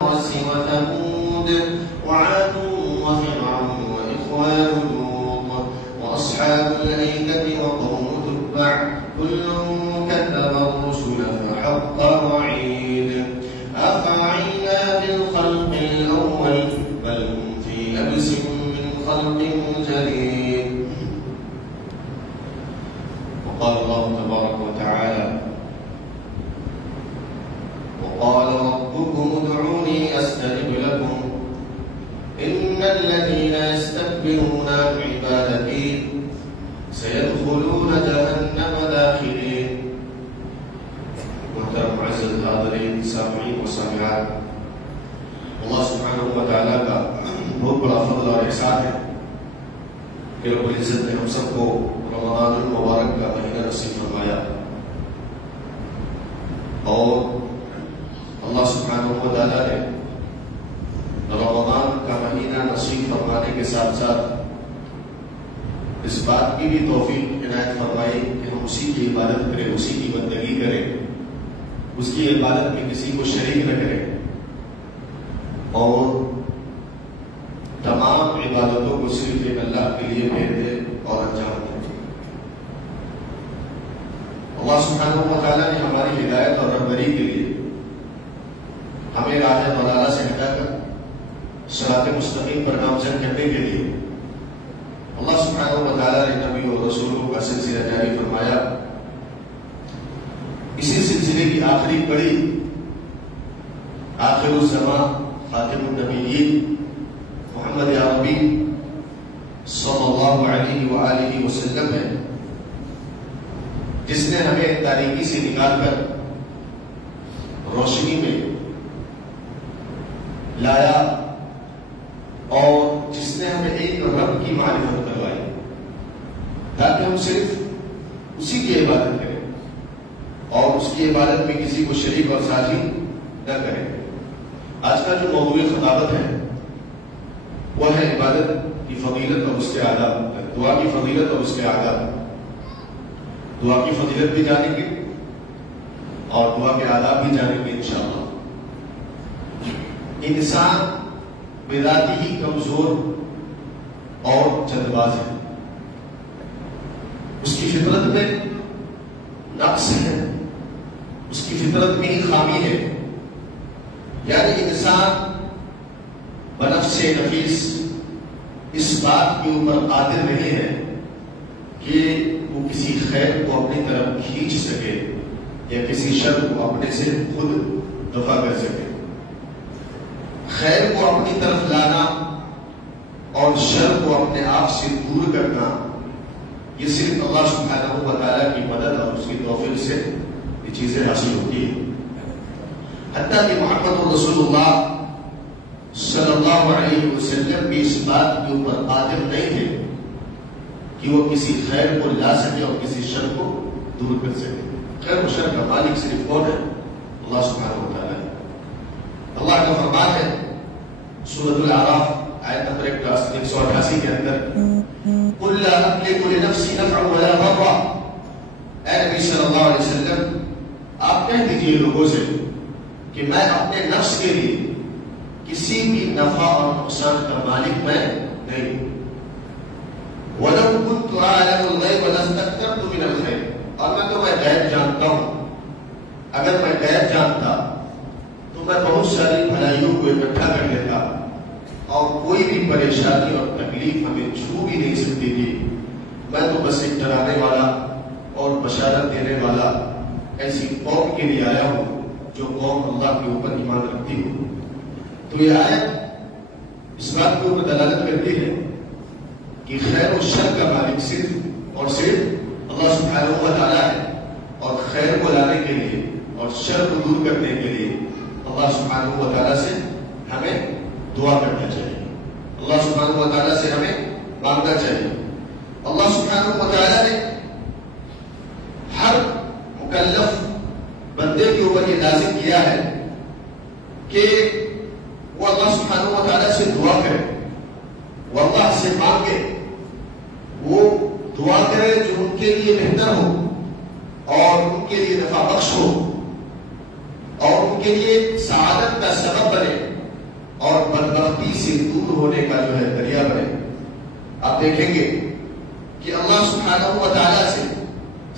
وثمود وعاد وفرعون وإخوان لوط وأصحاب الأيكة وقوم تبع كل كذب الرسل فحق وعيد أفعينا بالخلق الأول بل هم في لبس من خلق جديد. وقال الله تبارك وتعالى وقال ربكم ادعوني أستجب لكم إن الذين يستكبرون عن عبادتي سيدخلون جهنم داخرين. محترم معزز الحاضرین سامعین و سامعات، اللہ سبحانہ و تعالیٰ کا بہت بڑا فضل اور احسان ہے کہ رب العزت نے ہم سب کو رمضان المبارک کا مہینہ نصیب فرمایا، اور اللہ سبحانہ و تعالیٰ نے رمضان کا مہینہ نصیب فرمانے کے ساتھ ساتھ اس بات کی بھی توفیق عنایت فرمائی کہ ہم اسی کی عبادت کریں، اسی کی بندگی کریں، اس کی عبادت میں کسی کو شریک نہ کریں، اور تمام عبادتوں کو صرف ایک اللہ کے لیے بھیج دیں اور انجام دیں۔ اللہ سبحانہ و تعالیٰ نے ہماری ہدایت اور رہبری کے لیے ہمیں راہ ضلالہ سے ہٹا کر صراط مستقیم پر گامزن کرنے کے لیے اللہ سبحانہ و تعالیٰ نے نبی اور رسولوں کا سلسلہ جاری فرمایا۔ اسی سلسلے کی آخری کڑی آخر الزمان خاتم النبیین محمد عربی صلی اللہ علیہ وآلہ وسلم ہے، جس نے ہمیں تاریکی سے نکال کر روشنی میں لایا، اور جس نے ہمیں ایک رب کی معرفت کروائی تاکہ ہم صرف اسی کی عبادت کریں اور اس کی عبادت میں کسی کو شریک اور ساجی نہ کریں۔ آج کا جو موضوع خطابت ہے وہ ہے عبادت کی فضیلت اور اس کے آداب، دعا کی فضیلت اور اس کے آداب۔ دعا کی فضیلت بھی جانیں گے اور دعا کے آداب بھی جانیں گے انشاءاللہ۔ انسان بذاتی ہی کمزور اور چند باز ہے، اس کی فطرت میں نقص ہے، اس کی فطرت میں ہی خامی ہے، یعنی انسان بنفس نفیس اس بات کے اوپر قادر نہیں ہے کہ وہ کسی خیر کو اپنی طرف کھینچ سکے یا کسی شر کو اپنے سے خود دفع کر سکے۔ خیر کو اپنی طرف لانا اور شر کو اپنے آپ سے دور کرنا، یہ صرف اللہ سبحانہ و تعالیٰ کی مدد اور اس کی توفیق سے یہ چیزیں حاصل ہوتی ہیں۔ حتیٰ کہ محمد رسول اللہ صلی اللہ علیہ وسلم بھی اس بات کے اوپر قادر نہیں تھے کہ وہ کسی خیر کو لا سکے اور کسی شر کو دور کر سکے۔ خیر و شر کا مالک صرف کون ہے؟ اللہ سبحانہ و تعالیٰ۔ اللہ کا فرمان ہے سورۃ الاعراف آیت نمبر 188 کے اندر، قُلْ لَا أَمْلِكُ لِنَفْسِي نَفْعًا وَلَا ضَرًّا۔ اے نبی صلی اللہ علیہ وسلم، آپ کہہ دیجئے لوگوں سے کہ میں اپنے نفس کے لیے کسی بھی نفع اور نقصان کا مالک میں نہیں۔ وَلَوْ كُنْتُ أَعْلَمُ الْغَيْبَ لَاسْتَكْثَرْتُ مِنَ الْخَيْرِ۔ اور میں غیب جانتا ہوں، اگر میں غیب جانتا تو میں بہت ساری بھلائیوں کو اکٹھا کر لیتا اور کوئی بھی پریشانی اور تکلیف ہمیں چھو بھی نہیں سکتی تھی۔ میں تو بس ایک ڈرانے والا اور بشارت دینے والا ایسی قوم کے لیے آیا ہوں جو قوم اللہ کے اوپر ایمان رکھتی ہو۔ تو یہ آیت اس بات کے اوپر دلالت کرتی ہے کہ خیر و شر کا مالک صرف اور صرف اللہ سبحانہ و تعالیٰ ہے، اور خیر کو لانے کے لیے اور شر کو دور کرنے کے لیے اللہ سبحانہ و تعالیٰ سے ہمیں دعا کرنا چاہیے، اللہ سبحانہ و تعالیٰ سے ہمیں مانگنا چاہیے۔ اللہ سبحانہ و تعالیٰ نے ہر مکلف بندے کے اوپر یہ لازم کیا ہے کہ وہ اللہ سبحانہ و تعالیٰ سے دعا کرے، وہ اللہ سے مانگے، وہ دعا کرے جو ان کے لیے بہتر ہو اور ان کے لیے نفع بخش ہو اور ان کے لیے سعادت کا سبب بنے۔ پسماندگی سے دور ہونے کا جو ہے ذریعہ بنے. آپ دیکھیں گے کہ اللہ سبحانہ و تعالیٰ سے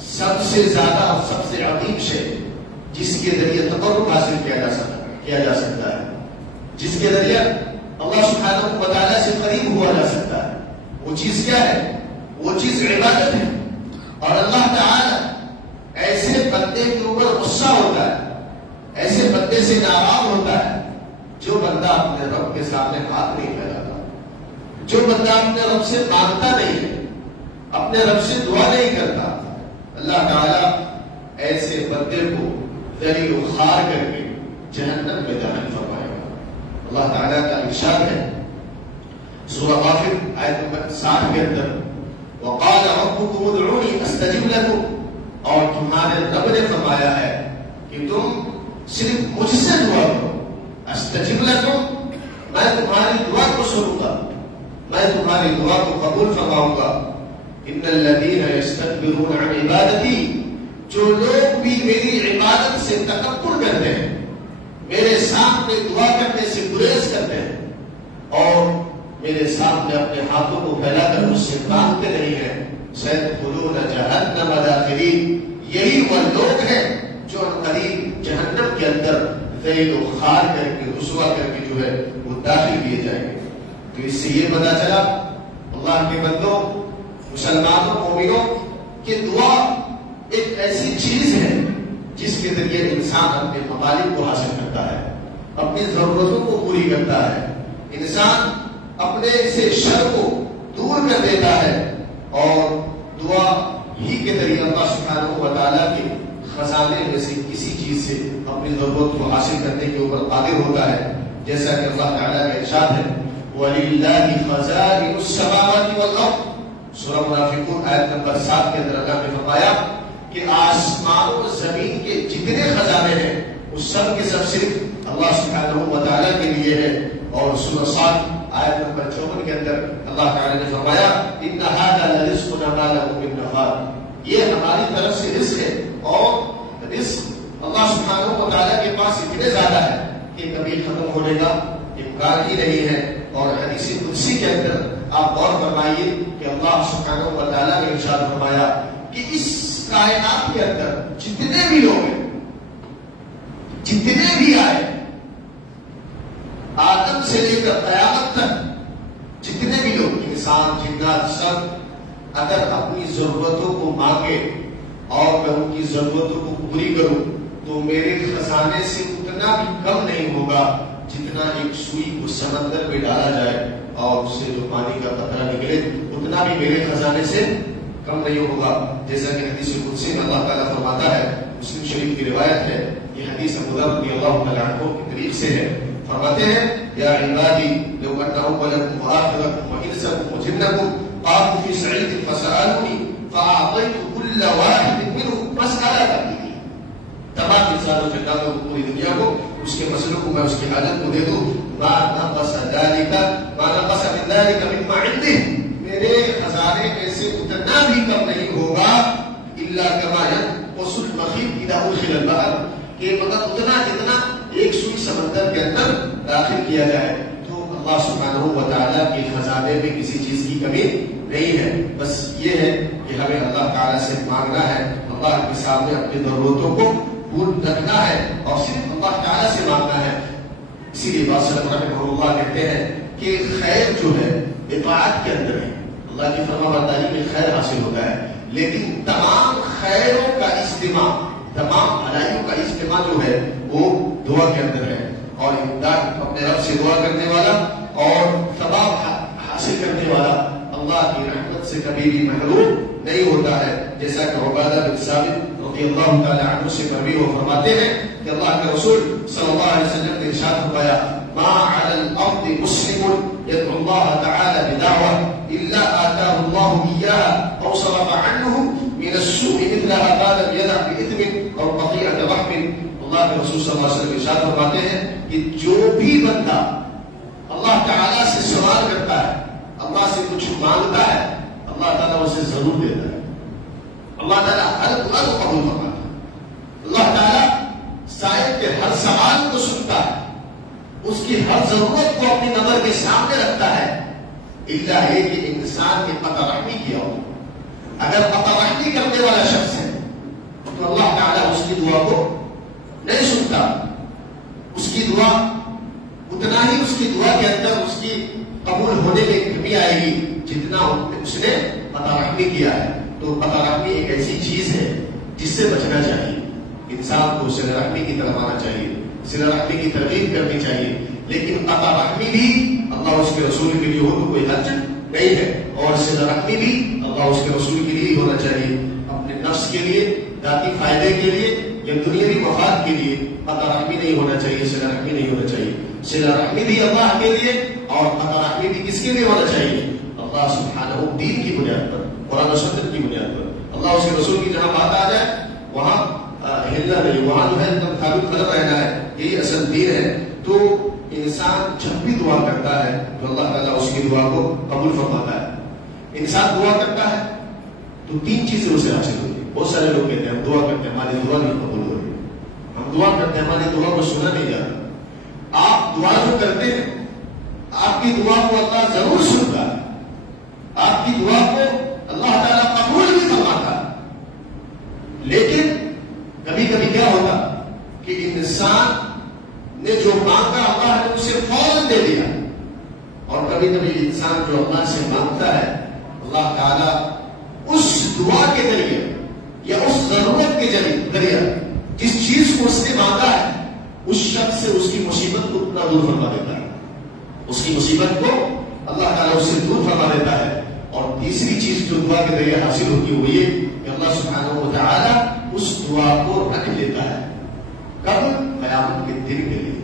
سب سے زیادہ اور سب سے عظیم شے جس کے ذریعے تقرب حاصل کیا جا سکتا ہے، جس کے ذریعے اللہ سبحانہ و تعالیٰ سے قریب ہوا جا سکتا ہے، وہ چیز کیا ہے؟ وہ چیز عبادت ہے. اور اللہ تعالیٰ ایسے بندے کے اوپر غصہ ہوتا ہے، ایسے بندے سے ناراض ہوتا ہے جو بندہ اپنے رب کے سامنے ہاتھ نہیں پھیلاتا، جو بندہ اپنے رب سے مانگتا نہیں ہے، اپنے رب سے دعا نہیں کرتا. اللہ تعالیٰ ایسے بندے کو ذلیل و خوار کر کے جہنم میں داخل فرمائے گا. اللہ تعالیٰ کا ارشاد ہے سورہ غافر آیت نمبر 60 کے اندر، وقال ربكم ادعوني استجب لكم، اور تمہارے رب نے فرمایا ہے کہ تم صرف مجھ سے دعا کرو. استجب لكم، میں تمہاری دعا کو سنوں گا، میں تمہاری دعا کو قبول فرماؤں گا. ان الذين يستكبرون عن عبادتي، جو لوگ بھی میری عبادت سے تکبر کرتے ہیں، میرے سامنے دعا کرنے سے گریز کرتے ہیں اور میرے سامنے اپنے ہاتھوں کو پھیلا کر مجھ سے مانگتے نہیں ہیں، سيدخلون جہنم داخلین، یہی وہ لوگ ہیں جو قریب جہنم کے اندر ذلیل و خوار کر کے رسوا کر کے جو ہے وہ داخل کیے جائیں گے. تو اس سے یہ پتا چلا اللہ کے بندوں، مسلمانوں، مومنوں کہ دعا ایک ایسی چیز ہے جس کے ذریعے انسان اپنے مطالب کو حاصل کرتا ہے، اپنی ضرورتوں کو پوری کرتا ہے، انسان اپنے سے شر کو دور کر دیتا ہے اور دعا ہی کے ذریعے اللہ سبحانہ و تعالیٰ کے خزانے میں سے کسی چیز سے اپنی ضرورت کو حاصل کرنے کے اوپر قادر ہوتا ہے. جیسا کہ اللہ تعالیٰ کا ارشاد ہے وَلِلَّهِ خَزَائِنُ السَّمَاوَاتِ وَالْأَرْضِ، سورہ منافقون آیت نمبر 7 کے اندر اللہ نے فرمایا کہ آسمان و زمین کے جتنے خزانے ہیں وہ سب کے سب صرف اللہ سبحانہ و تعالیٰ کے لیے ہے. اور سورہ صاد آیت نمبر 54 کے اندر اللہ تعالیٰ نے فرمایا إِنَّ هَذَا لَرِزْقُنَا مَا لَهُ مِن نَفَادٍ، یہ ہماری طرف سے رزق ہے اور رزق اللہ سبحانہ و تعالیٰ کے پاس اتنے زیادہ ہے کہ کبھی ختم ہونے کا امکان ہی نہیں ہے. اور حدیث قدسی کے اندر آپ غور فرمائیے کہ اللہ سبحانہ و تعالیٰ نے ارشاد فرمایا کہ اس کائنات کے اندر جتنے بھی لوگ ہیں، جتنے بھی آئے، آدم سے لے کر قیامت تک جتنے بھی لوگ، انسان، جنات، سب اگر اپنی ضرورتوں کو مانگے اور میں ان کی ضرورتوں کو پوری کروں تو میرے خزانے سے اتنا بھی کم نہیں ہوگا جتنا ایک سوئی کو سمندر میں ڈالا جائے اور اس سے جو پانی کا قطرہ نکلے اتنا بھی میرے خزانے سے کم نہیں ہوگا. جیسا کہ حدیث قدسی میں اللہ تعالیٰ فرماتا ہے، مسلم شریف کی روایت ہے، یہ حدیث ابو ذر رضی اللہ تعالیٰ عنہ کی طریق سے ہے. فرماتے ہیں یا عبادی لو ان اولکم وآخرکم وانسکم وجنکم قاموا فی صعید فسألونی فاعطیت کل واحد منهم مسألہ. تمام انسانوں سے کہا کہ پوری دنیا کو اس کے مسئلوں کو میں اس کی حاجت کو دے دوں، ما نقص ذلك من ذلك مما عندي، میرے خزانے میں سے اتنا بھی کم نہیں ہوگا الا كما ينقص المخيط اذا ادخل البحر، کہ مگر اتنا جتنا ایک سوئی سمندر کے اندر داخل کیا جائے. تو اللہ سبحانہ و تعالیٰ کے خزانے میں کسی چیز کی کمی نہیں ہے. بس یہ ہے کہ ہمیں اللہ تعالیٰ سے مانگنا ہے، اللہ کے سامنے اپنی ضرورتوں کو پورا رکھنا ہے اور صرف اللہ تعالیٰ سے مانگنا ہے. اسی لیے بادشاہ رحمہ اللہ کہتے ہیں کہ خیر جو ہے اطاعت کے اندر ہے، اللہ کی فرما برداری میں خیر حاصل ہوتا ہے، لیکن تمام خیروں کا اجتماع، تمام بھلائیوں کا اجتماع جو ہے وہ دعا کے اندر ہے. اور امداد اپنے رب سے دعا کرنے والا اور ثواب حاصل کرنے والا اللہ کی رحمت سے کبھی بھی محروم نہیں ہوتا ہے. جیسا کہ عبادہ بن ثابت رضی اللہ تعالی عنہ سے مروی وہ فرماتے ہیں کہ اللہ کے رسول صلی اللہ علیہ وسلم نے ارشاد فرمایا ما علی الارض مسلم يدعو الله تعالى بدعوة الا آتاه الله اياها او صرف عنه من السوء مثل هذا يدع باثم او قطيعة رحم. اللہ کے رسول صلی اللہ علیہ وسلم ارشاد فرماتے ہیں کہ جو بھی بندہ اللہ تعالیٰ سے سوال کرتا ہے، اللہ سے کچھ مانگتا ہے، اللہ تعالیٰ اسے ضرور دیتا ہے. اللہ تعالیٰ ہر دعا کو قبول فرماتا ہے. اللہ تعالیٰ صاحب کے ہر سوال کو سنتا ہے. اس کی ہر ضرورت کو اپنی نظر کے سامنے رکھتا ہے، الا ہے کہ انسان نے قطع رحمی کیا ہو۔ اگر قطع رحمی کرنے والا شخص ہے تو اللہ تعالیٰ اس کی دعا کو نہیں سنتا، اس کی دعا اتنا ہی اس کی دعا کے اندر اس کی قبول ہونے میں کمی آئے گی جتنا اس نے قطع رحمی کیا ہے۔ تو قطع رحمی ایک ایسی چیز ہے جس سے بچنا چاہیے، انسان کو صلہ رحمی کی طرف آنا چاہیے، صلہ رحمی کی ترغیب کرنی چاہیے، لیکن قطع رحمی بھی اللہ اس کے رسول کے لیے ہو تو کوئی حرج نہیں ہے، اور صلہ رحمی بھی اللہ اس کے رسول کے لیے ہی ہونا چاہیے۔ اپنے نفس کے لیے، ذاتی فائدے کے لیے یا دنیاوی مفاد کے لیے قطع رحمی نہیں ہونا چاہیے، صلہ رحمی نہیں ہونا چاہیے۔ صلہ رحمی بھی اللہ کے لیے اور قطع رحمی بھی کس کے لیے ہونا چاہیے؟ اللہ سبحانہ دین کی بنیاد پر، قرآن و سنت کی بنیاد پر۔ اللہ اس کے رسول کی جہاں بات آ جائے وہاں ہلنا نہیں، وہاں جو ہے ایک ثابت قدم رہنا ہے، یہی اصل دین ہے۔ تو انسان جب بھی دعا کرتا ہے تو اللہ تعالیٰ اس کی دعا کو قبول فرماتا ہے۔ انسان دعا کرتا ہے تو تین چیزیں اسے حاصل ہوتی ہیں۔ بہت سارے لوگ کہتے ہیں ہم دعا کرتے ہیں ہماری دعا نہیں قبول ہو رہی، ہم دعا کرتے ہیں ہماری دعا کو سنا نہیں جاتا۔ آپ دعا جو کرتے ہیں آپ کی دعا کو اللہ ضرور سنتا ہے، آپ کی دعا کو اللہ تعالیٰ قبول بھی فرماتا ہے، لیکن کبھی کبھی کیا ہوتا کہ انسان نے جو مانگا اللہ نے اسے فوراً دے دیا، اور کبھی کبھی انسان جو اللہ سے مانگتا ہے اللہ تعالیٰ اس دعا کے ذریعے یا اس ضرورت کے ذریعے جس چیز کو اس نے مانگا ہے اس شخص سے اس کی مصیبت کو اتنا دور فرما دیتا ہے، اس کی مصیبت کو اللہ تعالیٰ اس سے دور فرما دیتا ہے۔ اور تیسری چیز جو دعا کے ذریعے حاصل ہوتی ہے وہ یہ کہ اللہ سبحانہ و تعالیٰ اس دعا کو رکھ لیتا ہے، کب؟ قیامت کے دن کے لیے،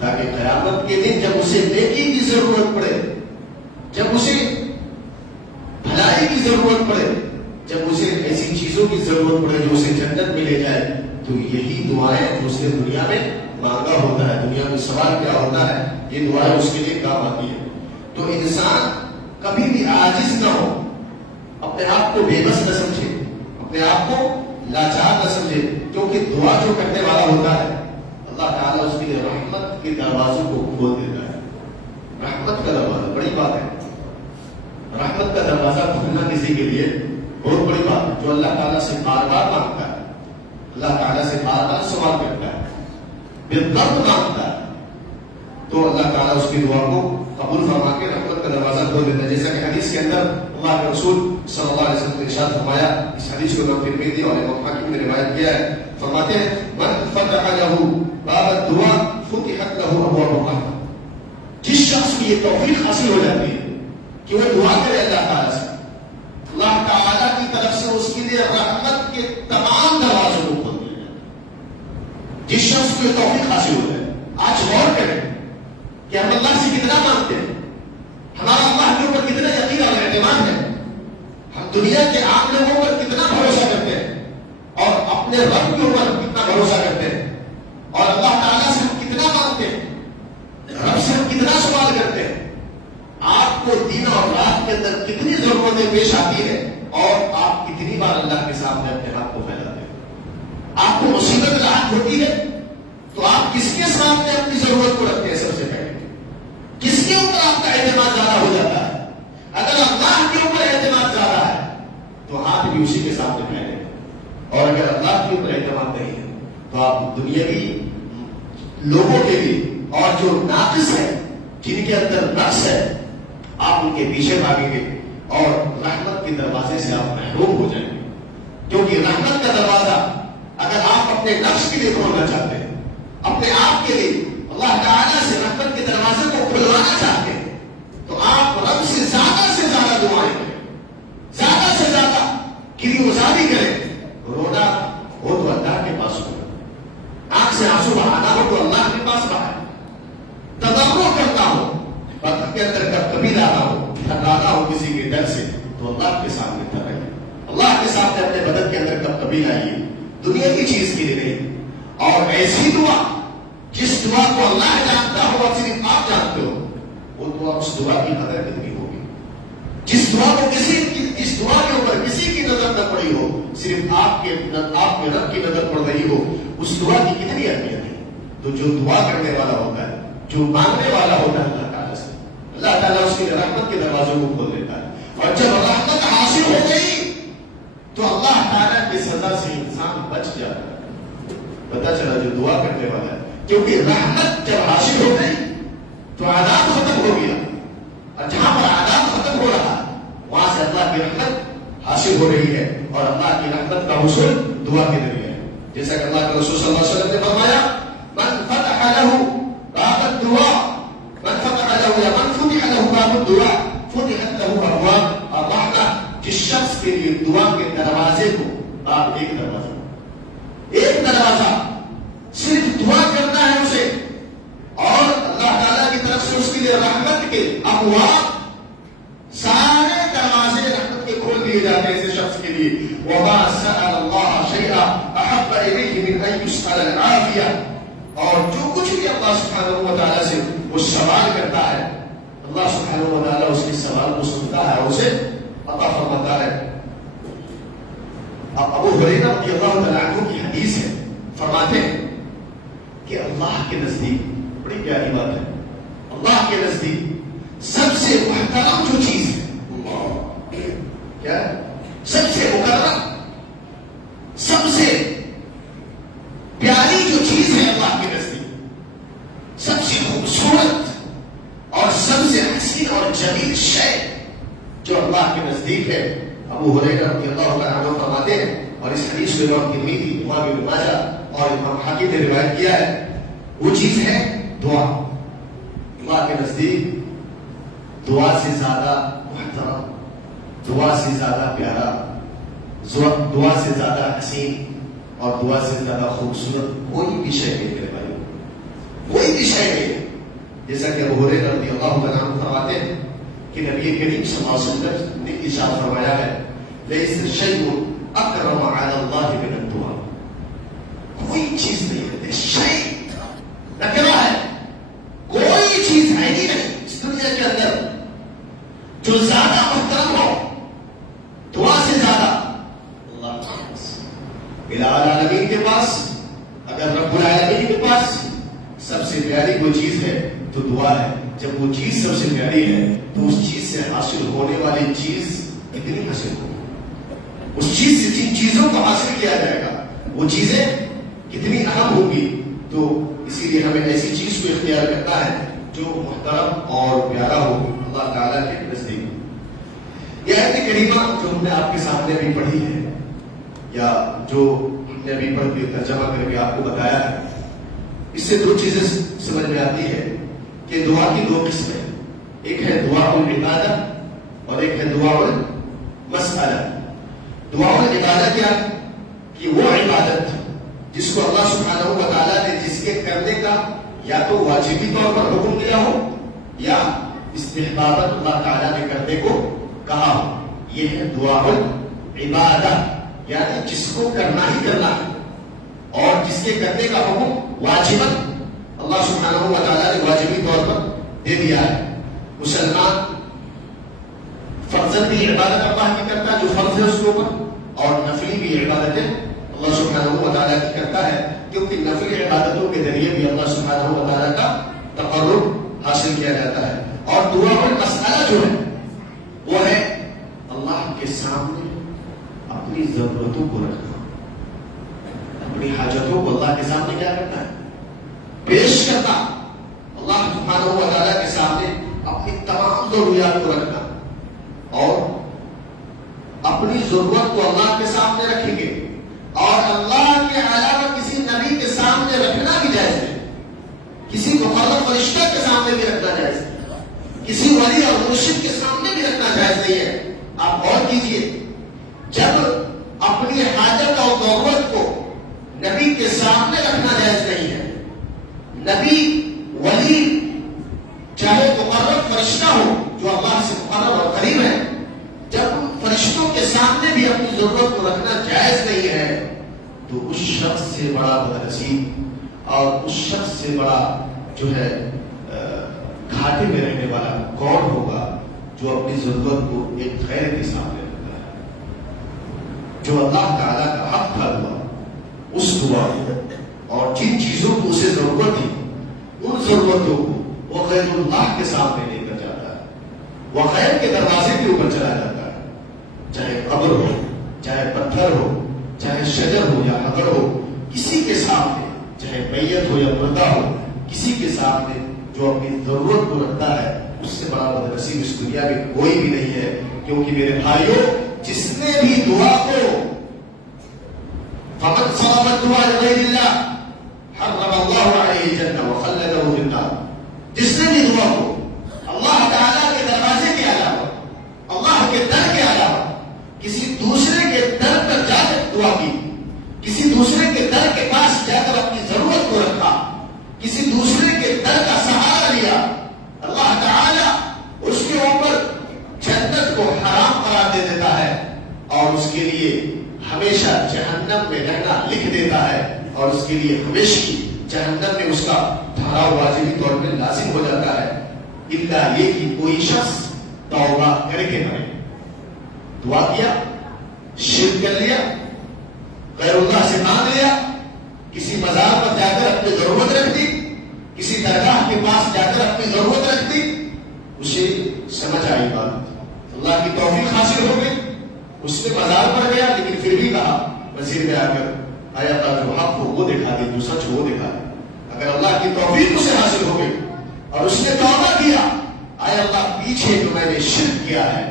تاکہ قیامت کے دن جب اسے نیکی کی ضرورت پڑے، جب اسے بھلائی کی ضرورت پڑے، جب اسے ایسی چیزوں کی ضرورت پڑے جو اسے جنت میں لے جائے، تو یہی دعائیں جو اس نے دنیا میں مانگا ہوتا ہے، دنیا میں سوال کیا ہوتا ہے، یہ دعائیں اس کے لیے کام آتی ہے۔ تو انسان کبھی بھی عاجز نہ ہو، اپنے آپ کو بے بس نہ سمجھے، اپنے آپ کو لاچار نہ سمجھے، کیونکہ دعا جو کرنے والا ہوتا ہے اللہ تعالیٰ اس کے لیے رحمت کے دروازوں کو کھول دیتا ہے۔ رحمت کا دروازہ بڑی بات ہے، رحمت کا دروازہ کھولنا کسی کے لیے بہت بڑی بات ہے۔ جو اللہ تعالیٰ سے بار بار مانگتا ہے، اللہ تعالیٰ سے بار بار سوال کرتا ہے، بالضبط مانگتا ہے، تو اللہ تعالیٰ اس کی دعا کو قبول فرما کے رحمت کا دروازہ کھول دیتا ہے۔ جیسا کہ حدیث کے اندر اللہ کے رسول صلی اللہ علیہ وسلم نے ارشاد فرمایا، اس حدیث کو امام ترمذی اور امام حاکم نے روایت کیا ہے، فرماتے ہیں من فتح له باب الدعاء فتحت له ابواب الرحمة۔ جس شخص کی یہ توفیق حاصل ہو جاتی ہے کہ وہ دعا کرے اللہ تعالیٰ سے، اللہ تعالیٰ کی طرف سے اس کے لیے رحمت کے تمام دروازوں کو کھول دیا جاتا ہے۔ جس شخص کو یہ توفیق حاصل ہو جائے، آج غور کریں کہ ہم اللہ سے کتنا مانگتے ہیں، ہمارا اللہ کے اوپر کتنا یقین اور اعتماد ہے، ہم دنیا کے عام لوگوں پر کتنا بھروسہ کرتے ہیں اور اپنے رب کے اوپر کتنا بھروسہ کرتے ہیں، اور اللہ تعالیٰ سے ہم کتنا مانگتے ہیں، رب سے ہم کتنا سوال کرتے ہیں۔ آپ کو دن اور رات کے اندر کتنی ضرورتیں پیش آتی ہیں اور آپ کتنی بار اللہ کے سامنے اپنے ہاتھ کو پھیلاتے ہیں۔ آپ کو مصیبت لاحق ہوتی ہے تو آپ کس کے سامنے اپنی ضرورت کو رکھتے ہیں؟ سب سے پہلے کس کے اوپر آپ کا اعتماد زیادہ ہو جاتا ہے؟ اگر اللہ کے اوپر اعتماد زیادہ ہے تو ہاتھ بھی اسی کے سامنے پھیلے، اور اگر اللہ کے اوپر اعتماد نہیں ہے تو آپ دنیاوی لوگوں کے لیے اور جو ناقص ہے، جن کے اندر نقص ہے، آپ ان کے پیچھے بھاگیں گے اور رحمت کے دروازے سے آپ محروم ہو جائیں گے۔ کیونکہ رحمت کا دروازہ اگر آپ اپنے نفس کے لیے کھولنا چاہتے ہیں، اپنے آپ کے لیے اللہ تعالیٰ سے رحمت کے دروازے کو کھلوانا چاہتے ہیں، تو آپ رب سے زیادہ دعائیں کریں، زیادہ سے زیادہ گری گزاری کریں۔ رونا ہو تو اللہ کے پاس ہو، آنکھ سے آنسو بہانا ہو تو اللہ کے پاس بہائے، تضرع کرنا ہو، بدن کے اندر کبھی لانا ہو، تھکانا ہو کسی کے ڈر سے، تو اللہ کے سامنے تھکائیے، اللہ کے سامنے اپنے بدن کے اندر کبھی لائیے، دنیا کی چیز کے لیے نہیں۔ اور ایسی دعا جس دعا کو اللہ جانتا ہو اور صرف آپ جانتے ہو، وہ دعا، اس دعا کی قدر کتنی ہوگی۔ جس دعا کو اس دعا کے اوپر کسی کی نظر نہ پڑی ہو، صرف آپ کے رب کی نظر پڑ رہی ہو، اس دعا کی کتنی اہمیت ہے۔ تو جو دعا کرنے والا ہوتا ہے، جو مانگنے والا ہوتا ہے اللہ تعالیٰ سے، اللہ تعالیٰ اس کی رحمت کے دروازوں کو کھول دیتا ہے. اور جب رحمت حاصل ہو گئی تو اللہ تعالیٰ کی سزا سے انسان بچ جاتا ہے. پتا چلا جو دعا کرنے والا ہے، کیونکہ رحمت جب حاصل ہو گئی تو عذاب ختم ہو گیا، اور جہاں پر عذاب ختم ہو رہا وہاں سے اللہ کی رحمت حاصل ہو رہی ہے. اور اللہ کی رحمت کا حصول دعا کے ذریعے ہے. جیسا کہ اللہ کے رسول صلی اللہ علیہ وسلم نے فرمایا، من فتح له باب الدعاء، من فتح له یا من فتح له باب الدعاء فتحت له ابواب الرحمہ. جس شخص کے لیے دعا کے دروازے کو آپ ایک دروازہ صرف دعا کرنا ہے اسے، اور اللہ تعالیٰ کی طرف سے اس کے لیے رحمت کے ابواب، سارے دروازے رحمت کے کھول دیے جاتے ہیں ایسے شخص کے لیے. وما سأل اللہ شیئا احب الیہ من ان یسأل العافیہ. اور جو کچھ بھی اللہ سبحانہ و تعالیٰ سے وہ سوال کرتا ہے، اللہ سبحانہ و تعالیٰ اس کے سوال کو سنتا ہے اور اسے عطا فرماتا ہے. ابو ہریرہ رضی اللہ تعالیٰ عنہ کی حدیث ہے، فرماتے ہیں کہ اللہ کے نزدیک بڑی پیاری بات ہے، اللہ کے نزدیک سب سے محترم جو چیز ہے، کیا ہے؟ سب سے مکرم، سب سے پیاری جو چیز ہے اللہ کے نزدیک، سب سے خوبصورت اور سب سے حسین اور جمیل شے جو اللہ کے نزدیک ہے، ابو ہریرہ رضی اللہ تعالیٰ عنہ فرماتے ہیں. اور اس حدیث کو امام ترمذی، امام ابن ماجہ اور امام حاکم نے روایت کیا ہے. وہ چیز ہے دعا. اللہ کے نزدیک دعا سے زیادہ محترم، دعا سے زیادہ پیارا، دعا سے زیادہ حسین اور دعا سے زیادہ خوبصورت کوئی بھی شے نہیں ہے بھائی، کوئی بھی شے نہیں ہے. جیسا کہ ابو ہریرہ رضی اللہ تعالیٰ عنہ فرماتے ہیں کہ نبی کریم صلی اللہ علیہ وسلم نے ارشاد فرمایا ہے، لیس شیء اکرم علی اللہ من الدعاء. کوئی چیز نہیں ہے، شیء نکرہ ہے، کوئی چیز ہے ہی نہیں اس دنیا کے اندر جو زیادہ محترم ہو دعا سے زیادہ اللہ کے پاس، الہ العالمین کے پاس. اگر رب العالمین کے پاس سب سے پیاری کوئی چیز ہے تو دعا ہے. جب وہ چیز سب سے پیاری ہے تو اس چیز سے حاصل ہونے والی چیز کتنی حاصل ہو، اس چیز سے جن چیزوں کو حاصل کیا جائے گا وہ چیزیں کتنی اہم ہوں گی. تو اسی لیے ہمیں ایسی چیز کو اختیار کرنا ہے جو محترم اور پیارا ہو اللہ تعالیٰ کے نزدیک. یہ آیت کریمہ جو ہم نے آپ کے سامنے بھی پڑھی ہے یا جو ہم نے ابھی پڑھ کے ترجمہ کر کے آپ کو بتایا ہے، اس سے دو چیزیں سمجھ میں آتی ہے کہ دعا کی دو قسمیں، ایک ہے دعا العبادہ اور ایک ہے دعا المسئلہ. دعا العبادہ کیا ہے؟ کہ وہ عبادت جس کو اللہ سبحانہ و تعالیٰ نے جس کے کرنے کا یا تو واجبی طور پر حکم دیا ہو یا استحباباً اللہ تعالیٰ نے کرنے کو کہا ہو، یہ ہے دعا العبادہ. یعنی جس کو کرنا ہی کرنا ہے اور جس کے کرنے کا حکم واجباً اللہ سبحانہ و تعالیٰ نے واجبی طور پر دے دیا ہے. مسلمان فرضاً بھی عبادت اللہ کی کرتا ہے جو فرض ہے اس کے اوپر، اور نفلی بھی عبادتیں اللہ سبحانہ و تعالیٰ کی کرتا ہے، کیونکہ نفلی عبادتوں کے ذریعے بھی اللہ سبحانہ و تعالیٰ کا تقرب حاصل کیا جاتا ہے. اور دعا المسئلہ جو ہے وہ ہے اللہ کے سامنے اپنی ضرورتوں کو رکھنا، اپنی حاجتوں کو اللہ کے سامنے کیا کرنا ہے؟ پیش کرنا. اللہ سبحانہ و تعالیٰ کے سامنے اپنی تمام ضروریات کو رکھنا، اور اپنی ضرورت کو اللہ کے سامنے رکھیں گے. اور اللہ کے علاوہ کسی نبی کے سامنے رکھنا بھی جائز ہے، کسی مقرب فرشتہ کے سامنے بھی رکھنا جائز ہے، کسی ولی اور مرشد کے سامنے بھی رکھنا جائز نہیں ہے. آپ غور کیجئے، جب اپنی حاجت اور ضرورت کو نبی کے سامنے رکھنا جائز نہیں ہے، نبی ولی چاہے مقرب فرشتہ ہو جو اللہ سے مقرب اور قریب ہے، جب فرشتوں کے سامنے بھی اپنی ضرورت کو رکھنا جائز نہیں ہے تو اس شخص سے بڑا بدنصیب اور اس شخص سے بڑا جو ہے گھاٹے میں رہنے والا کون ہوگا جو اپنی ضرورت کو ایک غیر کے سامنے رکھتا ہے. جو اللہ تعالیٰ کا حق تھا دعا، اس دعا اور جن چیزوں کو اسے ضرورت تھی ان ضرورتوں کو بیت اللہ کے سامنے لے کر جاتا ہے، وہ غیب کے دروازے کے اوپر چلا جاتا ہے، چاہے قبر ہو، چاہے پتھر ہو، چاہے شجر ہو یا حجر ہو، کسی کے سامنے، چاہے میت ہو یا مردہ ہو، کسی کے سامنے جو اپنی ضرورت کو رکھتا ہے، اس سے بڑا بدنصیب اس دنیا میں کوئی بھی نہیں ہے. کیونکہ میرے بھائیوں، جس نے بھی دعا کو فمن صرف الدعاء لغیر اللہ حرم اللہ علیہ الجنہ وخلدہ فی النار، جس نے بھی دعا کو اللہ تعالیٰ کے دروازے کے علاوہ، اللہ کے در کے علاوہ کسی دوسرے کے در پر جا کر دعا کی، کسی دوسرے کے در کے پاس جا کر اپنی ضرورت کو رکھا، کسی دوسرے کے در کا سہارا لیا، اللہ تعالیٰ اس کے اوپر جنت کو حرام قرار دے دیتا ہے اور اس کے لیے ہمیشہ جہنم میں رہنا لکھ دیتا ہے، اور اس کے لیے ہمیشہ جہنم میں اس کا ٹھہراؤ واجبی طور پر لازم ہو جاتا ہے، الا یہ کہ کوئی شخص توبہ کر کے مرے. دعا کیا، شرک کر لیا، غیر اللہ سے مانگ لیا، کسی مزار پر جا کر اپنی ضرورت رکھ دی، کسی درگاہ کے پاس جا کر اپنی ضرورت رکھ دی، اسے سمجھ آئی بات، اللہ کی توفیق حاصل ہو گئی، اس نے مزار پر گیا لیکن پھر بھی کہا مسجد میں آ کر آیا اللہ جو حق ہو وہ دکھا دے، جو سچ ہو وہ دکھا دے. اگر اللہ کی توفیق اسے حاصل ہو گئی اور اس نے توبہ کیا، آیا اللہ پیچھے جو میں نے شرک کیا ہے،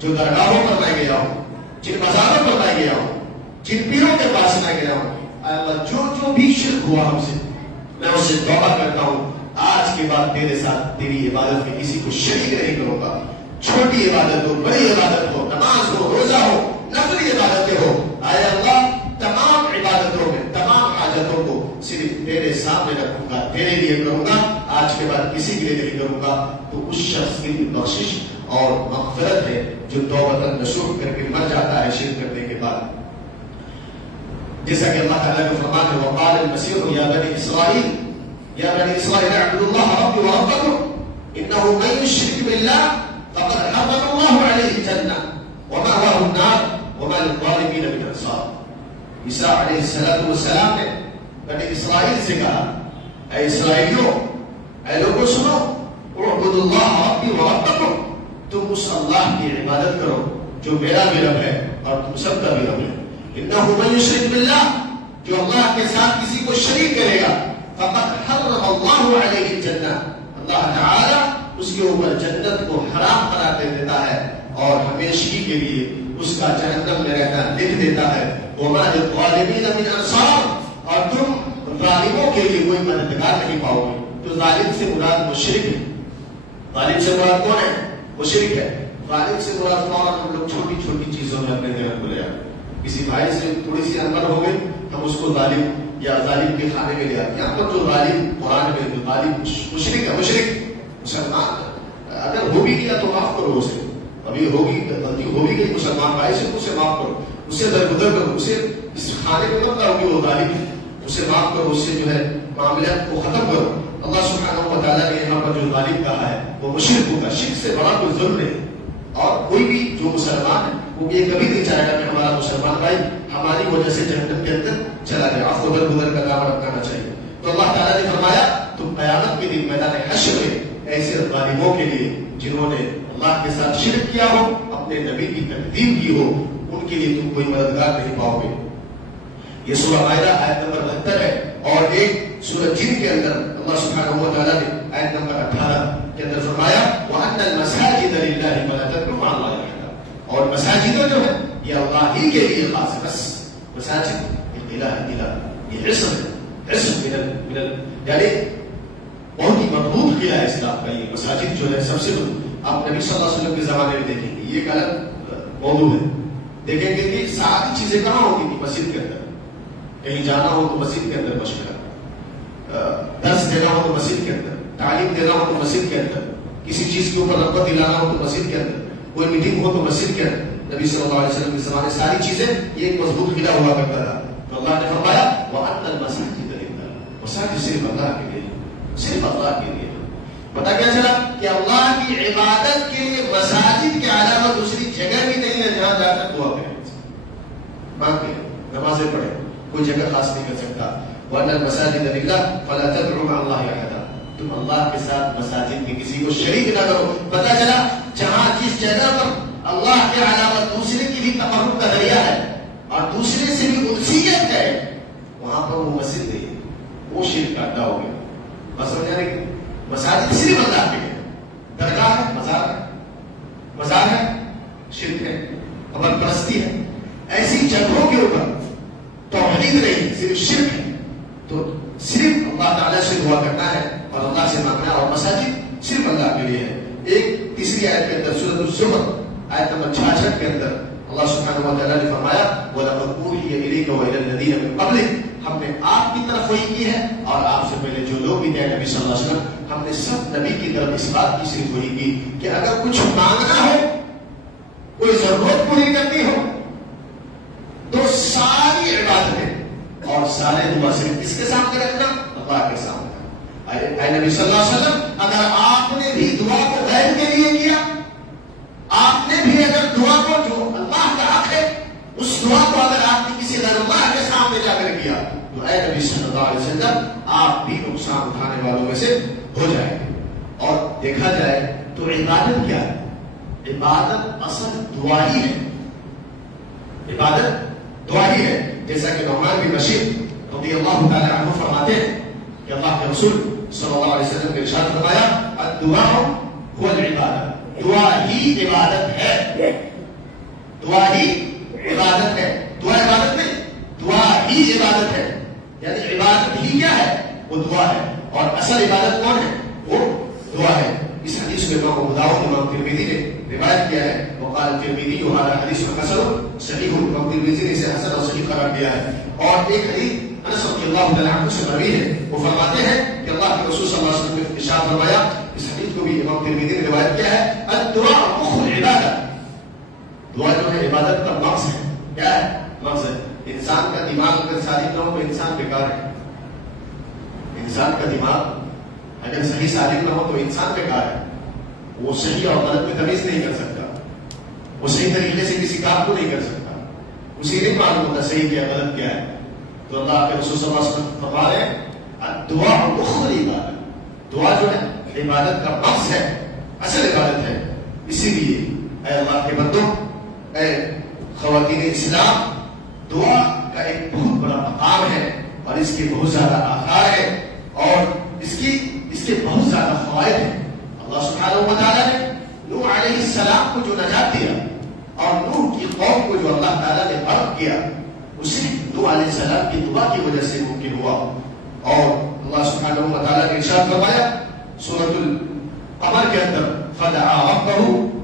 جو درگاہوں پر میں گیا ہوں، جن مزاروں پر میں گیا ہوں، جن پیروں کے پاس میں گیا ہوں، آیا اللہ جو بھی شرک ہوا ہم سے، میں اس سے توبہ کرتا ہوں، آج کے بعد تیرے ساتھ تیری عبادت میں کسی کو شریک نہیں کروں گا، چھوٹی عبادت ہو، بڑی عبادت ہو، نماز ہو، روزہ ہو، نفلی عبادتیں ہو، آیا اللہ تمام عبادتوں میں تمام حاجتوں کو صرف تیرے سامنے رکھوں گا، تیرے لیے کروں گا، آج کے بعد کسی کے لیے نہیں کروں گا. تو اس شخص کی بخشش اور مغفرت ہے جو توبہ نصوح کر کے مر جاتا ہے شرک کرنے کے بعد. جیسا کہ اللہ تعالیٰ کا فرمان ہے وقال المسیح یا بنی اسرائیل اعبدوا اللہ ربی وربکم انہ من یشرک باللہ فقد حرم اللہ علیہ الجنہ ومأواہ النار وما للظالمین من انصار. عیسیٰ علیہ السلام نے بنی اسرائیل سے کہا، اے اسرائیلیوں، اے لوگوں سنو، اعبدوا اللہ ربی وربکم، تم اس اللہ کی عبادت کرو جو میرا بھی رب ہے اور تم سب کا بھی رب ہے. انہ من یشرک باللہ، جو اللہ کے ساتھ کسی کو شریک کرے گا، فقد حرم اللہ علیہ الجنہ، اللہ تعالی اس کے اوپر جنت کو حرام قرار دے دیتا ہے اور ہمیشگی کے لیے اس کا جہنم میں رہنا لکھ دیتا ہے. وما للظالمین من انصار، اور تم ظالموں کے لیے کوئی مددگار نہیں پاؤ گے. تو ظالم سے مراد مشرک ہے. ظالم سے مراد کون ہے؟ مشرک ہے. ظالم سے مراد ہم لوگ چھوٹی چھوٹی چیزوں میں اپنے ذہن کو لے آتے، کسی بھائی سے تھوڑی سی انبر ہو گئی ہم اس کو ظالم یا ظالم کے کھانے میں لے آتے ہیں. یہاں پر جو ظالم قرآن میں جو ظالم مشرک ہے، مشرک مسلمان اگر ہو بھی گیا تو معاف کرو اسے، ابھی ہوگی غلطی ہو بھی گئی مسلمان بھائی سے، اسے معاف کرو، اسے درگزر کرو، اسے اس کھانے میں مت لاؤ کہ وہ ظالم ہے، اسے معاف کرو، اس سے جو ہے معاملات کو ختم کرو. اللہ سبحانہ و تعالیٰ نے یہاں پر جو ظالم کہا ہے وہ مشرک ہوگا. شرک سے بڑا کوئی ظلم نہیں، اور کوئی بھی جو مسلمان ہے وہ یہ کبھی نہیں چاہے گا کہ ہمارا مسلمان بھائی ہماری وجہ سے جہنم کے اندر چلا گیا. آپ کو درگزر کا دامن اپنانا چاہیے. تو اللہ تعالیٰ نے فرمایا تم قیامت کے دن میدان حشر میں ایسے ظالموں کے لیے جنہوں نے اللہ کے ساتھ شرک کیا ہو، اپنے نبی کی تکذیب کی ہو، ان کے لیے تم کوئی مددگار نہیں پاؤ گے. یہ سورہ مائدہ آیت نمبر 72 ہے. اور ایک سورہ جن کے اندر اللہ سبحانہ و تعالیٰ نے آیت نمبر 18 کے اندر فرمایا وَأَنَّ الْمَسَاجِدَ لِلَّهِ فَلَا تَدْعُوا مَعَ اللَّهِ أَحَدًا، اور مساجد جو ہے یہ اللہ ہی کے لیے خاص ہے. بس مساجد الہ یہ حصن ہے، حصن من یعنی بہت ہی مضبوط قلعہ ہے اسلام کا. یہ مساجد جو ہے سب سے آپ نبی صلی اللہ علیہ وسلم کے زمانے میں دیکھیں گے، یہ ایک الگ موضوع ہے. دیکھیں گے کہ ساری چیزیں کہاں ہوتی تھی؟ مسجد کے اندر. کہیں جانا ہو تو مسجد کے اندر مشورہ، درس دینا ہو تو مسجد کے اندر، تعلیم دینا ہو تو مسجد کے اندر، کسی چیز کے اوپر رغبت دلانا ہو تو مسجد کے اندر، کوئی میٹنگ ہو تو مسجد کے اندر. نبی صلی اللہ علیہ وسلم کے زمانے ساری چیزیں یہ ایک مضبوط قلعہ ہوا کرتا تھا. تو اللہ نے فرمایا وَأَنَّ الْمَسَاجِدَ لِلَّهِ، مساجد صرف اللہ کے لیے، صرف اللہ کے لیے. پتا کیا چلا کہ اللہ کی عبادت کے لیے مساجد کے علاوہ دوسری جگہ بھی نہیں ہے جہاں جا کر دعا کریں، مانگیں، نمازیں پڑھیں. کوئی جگہ خاص نہیں کر سکتا. وَأَنَّ الْمَسَاجِدَ لِلَّهِ فَلَا تَدْعُوا مَعَ اللَّهِ أَحَدًا. تم اللہ کے ساتھ مساجد میں کسی کو شریک نہ کرو. پتہ چلا جہاں جس جگہ پر اللہ کے علاوہ دوسرے کی بھی تقرب کا ذریعہ ہے اور دوسرے سے بھی انسیت ہے, وہاں پر وہ مسجد نہیں, وہ شرک کا اڈا ہو گیا. بس سمجھا نہیں, مساجد صرف اللہ کے ہے, درگاہ ہے مزار ہے, مزار ہے شرک ہے, قبر پرستی ہے. ایسی جگہوں کے اوپر توحید نہیں, صرف شرک ہے. تو صرف اللہ تعالیٰ سے دعا کرنا ہے اور اللہ سے مانگنا, اور مساجد صرف اللہ کے لیے ہے. ایک تیسری آیت کے اندر سورۃ الزمر آیت نمبر 66 کے اندر اللہ سبحانہ و تعالیٰ نے فرمایا وَلَقَدْ أُوحِيَ إِلَيْكَ وَإِلَى الَّذِينَ مِن قَبْلِكَ, ہم نے آپ کی طرف وحی کی ہے اور آپ سے پہلے جو لوگ بھی تھے نبی صلی اللہ علیہ وسلم, ہم نے سب نبی کی طرف اس بات کی صرف وحی کی کہ اگر کچھ مانگنا ہو, کوئی ضرورت پوری کرنی ہو, تو ساری عبادتیں اور سارے دعا صرف کس کے سامنے رکھنا, اللہ کے سامنے. اے نبی صلی اللہ علیہ وسلم, اگر آپ نے بھی دعا کو غیر کے لیے کیا, آپ نے بھی اگر دعا کو جو اللہ کا حق ہے اس دعا کو اگر آپ نے کسی غیر اللہ کے سامنے جا کر کیا, تو اے نبی صلی اللہ علیہ وسلم آپ بھی نقصان اٹھانے والوں میں سے ہو جائیں گے. اور دیکھا جائے تو عبادت کیا ہے؟ عبادت اصل دعا ہی ہے. عبادت دعا ہی ہے. جیسا کہ نعمان بن بشیر رضی اللہ تعالی عنہ فرماتے ہیں کہ اللہ کے رسول صلی اللہ علیہ وسلم نے ارشاد فرمایا الدعاء هو العبادہ, دعا ہی عبادت ہے. دعا ہی عبادت ہے. دعا عبادت نہیں, دعا ہی عبادت ہے. یعنی عبادت ہی کیا ہے؟ وہ دعا ہے. اور اصل عبادت کون ہے؟ وہ دعا ہے. اس حدیث کو امام ابو داؤد امام ترمذی نے روایت کیا ہے. وقال الترمذی هذا حدیث حسن صحیح, امام ترمذی نے اسے حسن اور صحیح قرار دیا ہے. اور ایک حدیث انس رضی اللہ تعالی عنہ سے مروی ہے, وہ فرماتے ہیں کہ اللہ کے رسول صلی اللہ علیہ وسلم نے ارشاد فرمایا, اس حدیث کو بھی امام ترمذی نے روایت کیا ہے, الدعاء مخ العبادہ, دعا جو ہے عبادت کا مغز ہے. کیا ہے مغز ہے؟ انسان کا دماغ اگر سالم نہ ہو تو انسان بیکار ہے. انسان کا دماغ اگر صحیح سالم نہ ہو تو انسان بیکار ہے. وہ صحیح اور غلط میں تمیز نہیں کر سکتا, وہ صحیح طریقے سے کسی کام کو نہیں کر سکتا, اسے نہیں معلوم ہوتا صحیح کیا غلط کیا ہے. تو اللہ کے رسول صلی اللہ علیہ وسلم فرما رہے ہیں دعا مخ العبادہ, دعا جو ہے عبادت کا مغز ہے, اصل عبادت ہے. اسی لیے اے اللہ کے بندوں, اے خواتین اسلام, دعا کا ایک بہت بڑا مقام ہے اور اس کے بہت زیادہ آثار ہے اور اس کے بہت زیادہ فوائد ہیں. اللہ سبحانہ و تعالیٰ نے نوح علیہ السلام کو جو نجات دیا اور نوح کی قوم کو جو اللہ تعالیٰ نے غرق کیا, اسے نوح علیہ السلام کی دعا کی وجہ سے ممکن ہوا. اور اللہ سبحانہ و تعالیٰ نے ارشاد فرمایا سورۃ القمر کے اندر فدعا ربہ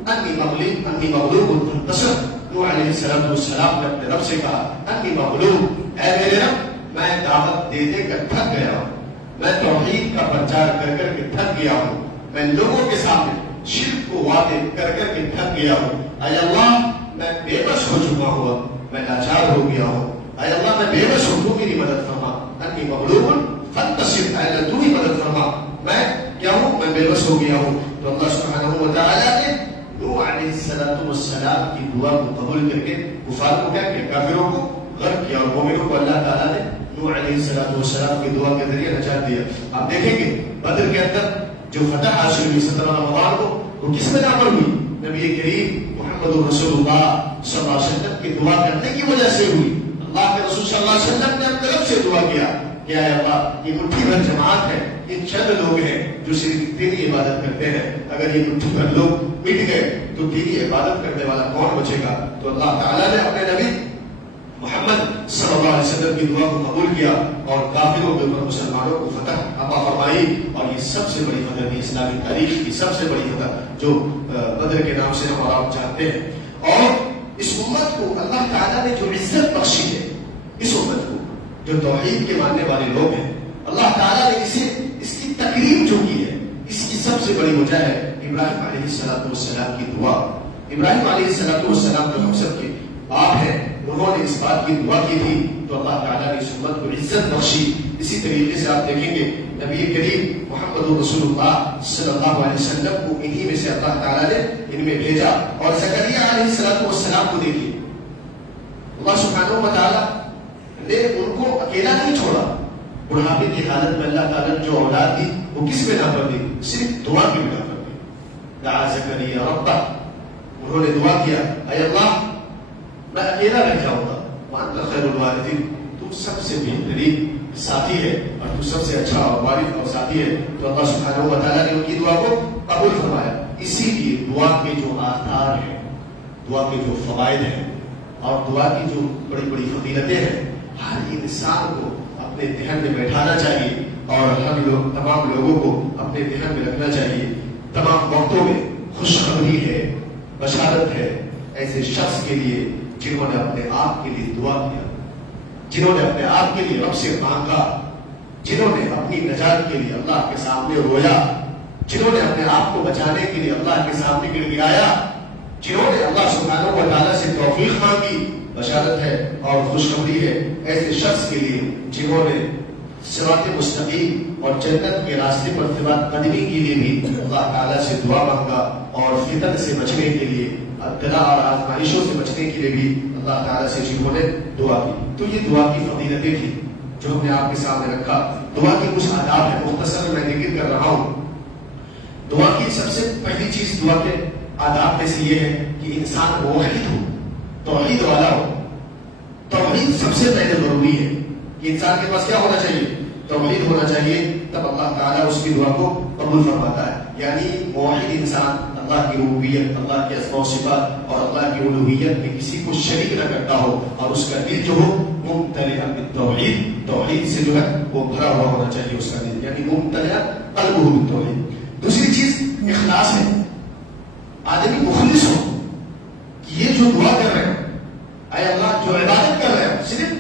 انی مغلوب فانتصر. نوح علیہ السلام نے اپنے رب سے کہا انی مغلوب, اے میرے رب میں دعوت دے دے کر تھک گیا ہوں, میں توحید کا پرچار کر کر کے تھک گیا ہوں, میں لوگوں کے سامنے شرک کو واضح کر کر کے تھک گیا ہوں. اے اللہ میں بے بس ہو چکا ہوں, میں لاچار ہو گیا ہوں. اے اللہ میں بے بس ہوں, تو میری مدد فرما. انی مغلوب فانتصر, اے اللہ تو ہی مدد فرما, میں کیا ہوں, میں بے بس ہو گیا ہوں. تو اللہ سبحانہ و تعالیٰ نے نوح علیہ السلام کی دعا کو قبول کر کے کفار کو کیا کیا, کافروں کو غرق کیا, اور مومنوں کو اللہ تعالیٰ نے نوح علیہ السلام کی دعا کے ذریعے نجات دیا. آپ دیکھیں گے بدر کے اندر جو فتح حاصل ہوئی 17 رمضان کو, وہ کس بنا پر ہوئی؟ نبی کریم محمد رسول اللہ صلی اللہ علیہ وسلم کی دعا کرنے کی وجہ سے ہوئی. اللہ کے رسول صلی اللہ علیہ وسلم نے اپنے رب سے دعا کیا کہ اے اللہ یہ مٹھی بھر جماعت ہے, یہ چند لوگ ہیں جو صرف تیری عبادت کرتے ہیں, اگر یہ مٹھی بھر لوگ مٹ گئے تو تیری عبادت کرنے والا کون بچے گا؟ تو اللہ تعالیٰ نے اپنے نبی محمد صلی اللہ علیہ وسلم کی دعا کو قبول کیا اور کافروں کے اوپر مسلمانوں کو فتح عطا فرمائی. اور یہ سب سے بڑی فتح تھی اسلامی تاریخ کی, سب سے بڑی فتح جو بدر کے نام سے ہم اور آپ جانتے ہیں. اور اس امت کو اللہ تعالیٰ نے جو عزت بخشی ہے, اس امت کو جو توحید کے ماننے والے لوگ ہیں, اللہ تعالیٰ نے اس کی تکریم جو کی ہے, اس کی سب سے بڑی وجہ ہے ابراہیم علیہ السلام کی دعا. ابراہیم علیہ السلام جو ہم سب کے باپ ہیں, انہوں نے اس بات کی دعا کی تھی تو اللہ تعالیٰ نے اس امت کو عزت بخشی. اسی طریقے سے آپ دیکھیں گے نبی کریم محمد رسول اللہ صلی اللہ علیہ وسلم کو انہی میں سے اللہ تعالیٰ نے ان میں بھیجا. اور زکریا علیہ السلام کو دیکھیے, اللہ سبحانہ و تعالیٰ نے ان کو اکیلا نہیں چھوڑا. بڑھاپے کی حالت میں اللہ تعالیٰ نے جو اولاد دی وہ کس بنا پر دی؟ صرف دعا کی بنا پر دی. دعا زکریا ربہ، انہوں نے دعا کیا اے اللہ میں اکیلا رہ جاؤں گا، وانت خیر الوارثین، تو سب سے بہترین ساتھی ہے اور تو سب سے اچھا اور وارث اور ساتھی ہے. تو اللہ سبحانہ و تعالیٰ نے ان کی دعا کو قبول فرمایا. اسی لیے دعا کے جو آثار ہیں، دعا کے جو فوائد ہیں اور دعا کی جو بڑی بڑی فضیلتیں ہیں، ہر انسان کو اپنے ذہن میں بیٹھانا چاہیے اور ہم لوگ تمام لوگوں کو اپنے ذہن میں رکھنا چاہیے. تمام وقتوں میں خوشخبری ہے، بشارت ہے ایسے شخص کے لیے جنہوں نے اپنے آپ کے لیے دعا کیا، جنہوں نے اپنے آپ کے لیے رب سے مانگا، جنہوں نے اپنی نجات کے لیے اللہ کے سامنے رویا، جنہوں نے اپنے آپ کو بچانے کے لیے اللہ کے سامنے گر گرایا، جنہوں نے اللہ سبحانہ و تعالیٰ سے توفیق مانگی. بشارت ہے اور خوشخبری ہے ایسے شخص کے لیے جنہوں نے صراط مستقیم اور جنت کے راستے پر ثبات قدمی کے لیے بھی اللہ تعالیٰ سے دعا مانگا اور فتن سے بچنے کے لیے، ابتلا اور آزمائشوں سے بچنے کے لیے بھی اللہ تعالیٰ سے جنہوں نے دعا کی. تو یہ دعا کی فضیلتیں تھیں جو ہم نے آپ کے سامنے رکھا. دعا کی کچھ آداب ہے، مختصر میں ذکر کر رہا ہوں. دعا کی سب سے پہلی چیز دعا کے آداب میں سے یہ ہے کہ انسان موحد ہو، توحید والا ہو. توحید سب سے پہلے ضروری ہے کہ انسان کے پاس کیا ہونا چاہیے؟ توحید ہونا چاہیے. تب اللہ تعالیٰ اس کی دعا کو قبول فرماتا ہے. یعنی موحد انسان اللہ کی ربوبیت، اللہ کے اسماء و صفات اور اللہ کی الوہیت میں کسی کو شریک نہ کرتا ہو اور اس کا دل جو ہو ممتلئ بالتوحید، توحید سے جو ہے وہ بھرا ہوا ہونا چاہیے اس کا دل، یعنی ممتلئ قلبہ بالتوحید. دوسری چیز اخلاص ہے. آدمی مخلص ہو کہ یہ جو دعا کر رہے ہیں اے اللہ، جو عبادت کر رہے ہیں صرف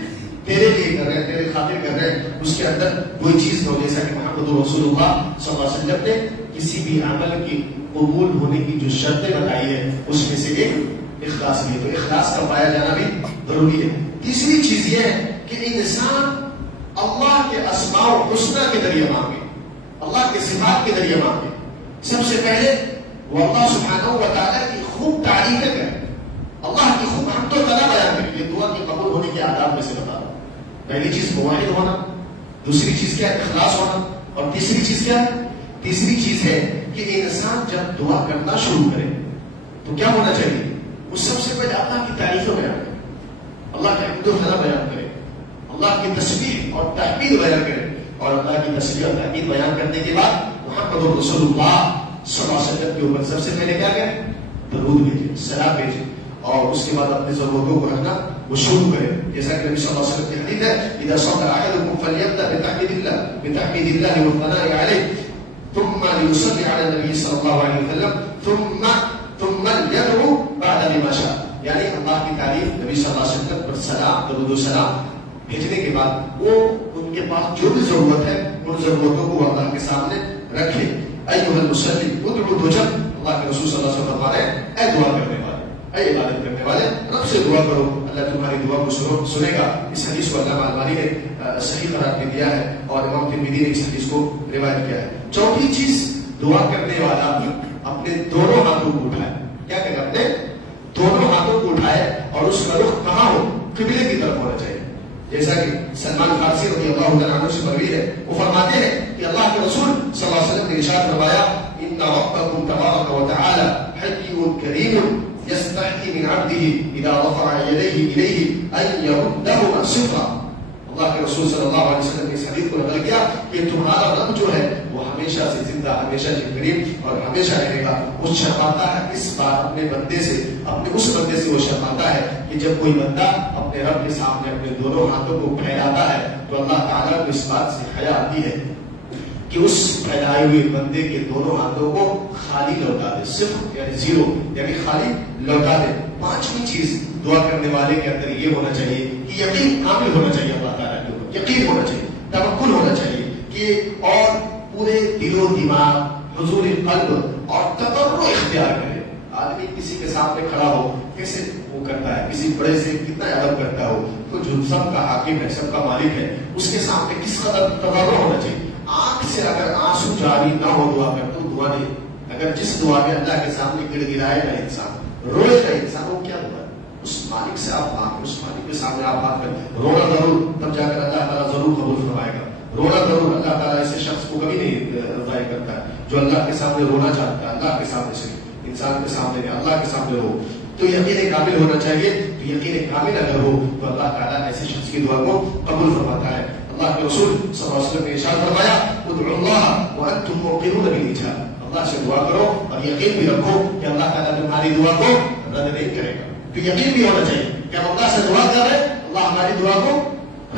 تیرے لیے کر رہے ہیں، تیرے خاطر کر رہے ہیں، اس کے اندر کوئی چیز ہو. جیسا کہ محمد رسول اللہ صلی اللہ علیہ وسلم نے کسی بھی عمل کی قبول ہونے کی جو شرطیں بتائی ہے اس میں سے ایک اخلاص بھی ہے. تو اخلاص کا پایا جانا بھی ضروری ہے. تیسری چیز یہ ہے کہ انسان اللہ کے اسماء الحسنی کے ذریعے مانگے، اللہ کے صفات کے ذریعے مانگے. سب سے پہلے وہ اللہ سبحانہ و تعالیٰ کی خوب تعریفیں کریں، اللہ کی خوب حمد و ثنا بیان کریں. یہ دعا کے قبول ہونے کے آداب میں سے بتا رہا ہوں. پہلی چیز موحد ہونا، دوسری چیز کیا ہے؟ اخلاص ہونا. اور تیسری چیز کیا ہے؟ تیسری چیز ہے کہ انسان جب دعا کرنا شروع کرے تو کیا ہونا چاہیے؟ وہ سب سے پہلے اللہ کی تعریفیں بیان کرے، اللہ کا حمد و ثنا بیان کرے، اللہ کی تسبیح اور تحمید بیان کرے. اور اللہ کی تسبیح اور تحمید بیان کرنے کے بعد محمد رسول اللہ صلی اللہ علیہ وسلم کے اوپر سب سے پہلے کیا کریں؟ درود بھیجیں، سلام بھیجیں. اور اس کے بعد اپنی ضرورتوں کو رکھنا وہ شروع کرے. جیسا کہ نبی صلی اللہ علیہ وسلم کی حدیث ہے اذا صلى احدكم فليبدا بتحميد الله والثناء عليه ثم ليصلي على النبي صلى الله عليه وسلم ثم يدعو بعد بما شاء. یعنی اللہ کی تعریف، نبی صلی اللہ علیہ وسلم پر سلام، درود و سلام بھیجنے کے بعد وہ ان کے پاس جو بھی ضرورت ہے ان ضرورتوں کو اللہ کے سامنے رکھے. ایھا المصلی ادعو تجب. اللہ کے رسول صلی اللہ علیہ وسلم فرما رہے ہیں اے دعا کرنے والے، اے عبادت کرنے والے، رب سے دعا کرو، اللہ تمہاری دعا کو سنے گا. اس حدیث کو علامہ البانی نے صحیح قرار دے دیا ہے اور امام ترمذی نے اس حدیث کو روایت کیا ہے. چوتھی چیز، دعا کرنے والا اپنے دونوں ہاتھوں کو اٹھائے. کیا کہ اپنے دونوں ہاتھوں کو اٹھائے اور اس کا رخ کہاں ہو؟ قبلے کی طرف ہونا چاہیے. جیسا کہ سلمان فارسی رضی اللہ تعالیٰ عنہ سے مروی ہے، وہ فرماتے ہیں کہ اللہ کے رسول صلی اللہ علیہ وسلم نے ارشاد فرمایا ان ربکم تبارک و تعالی حی کریم یستحی من عبده اذا رفع یدیہ الیہ ان یردہما صفرا. اللہ کے رسول صلی اللہ علیہ وسلم نے اس حدیث کو نقل کیا کہ تمہارا رب جو ہے وہ ہمیشہ سے زندہ، ہمیشہ سے قریب اور ہمیشہ رہے گا. وہ شرماتا ہے اس بات اپنے بندے سے، اپنے اس بندے سے وہ شرماتا ہے کہ جب کوئی بندہ اپنے رب کے سامنے اپنے دونوں ہاتھوں کو پھیلاتا ہے تو اللہ تعالیٰ کو اس بات سے حیا آتی ہے کہ اس پھیلائے ہوئے بندے کے دونوں ہاتھوں کو خالی لوٹا دے، صفر یعنی زیرو، یعنی خالی لوٹا دے. پانچویں چیز دعا کرنے والے کے اندر یہ ہونا چاہیے کہ یقین کامل ہونا چاہیے اللہ تعالیٰ کے اوپر، یقین ہونا چاہیے، توکل ہونا چاہیے کہ اور پورے دل و دماغ، حضور قلب اور تضرع اختیار کرے. آدمی کسی کے سامنے کھڑا ہو کیسے وہ کرتا ہے، کسی بڑے سے کتنا ادب کرتا ہو، تو جو سب کا حاکم ہے، سب کا مالک ہے، اس کے سامنے کس قدر تضرع ہونا چاہیے. آنکھ سے اگر آنسو جاری نہ ہو دعا کر تو دعا نہیں. اگر جس دعا میں اللہ کے سامنے گڑ گڑائے گا انسان، روئے گا انسان، وہ کیا دعا ہے؟ اس مالک سے آپ مانگ، اس مالک کے سامنے آپ بات کریں، رونا ضرور، تب جا کر اللہ تعالیٰ ضرور قبول فرمائے گا. رونا ضرور اللہ تعالیٰ ایسے شخص کو کبھی نہیں ضائع کرتا ہے جو اللہ کے سامنے رونا چاہتا ہے. اللہ کے سامنے سے انسان کے سامنے نہیں, اللہ کے سامنے رو. تو یقین کامل ہونا چاہیے. تو یقین کامل اگر ہو تو اللہ تعالیٰ ایسے شخص کی دعا کو قبول فرماتا ہے. اللہ کے رسول صلی اللہ علیہ وسلم نے ارشاد فرمایا ادعوا اللہ وانتم موقنون بالاجابہ. اللہ سے دعا کرو اور یقین بھی رکھو کہ اللہ تعالیٰ تمہاری دعا کو رد نہیں کرے گا. تو یقین بھی ہونا چاہیے کہ ہم اللہ سے دعا کر رہے ہیں, اللہ ہماری دعا کو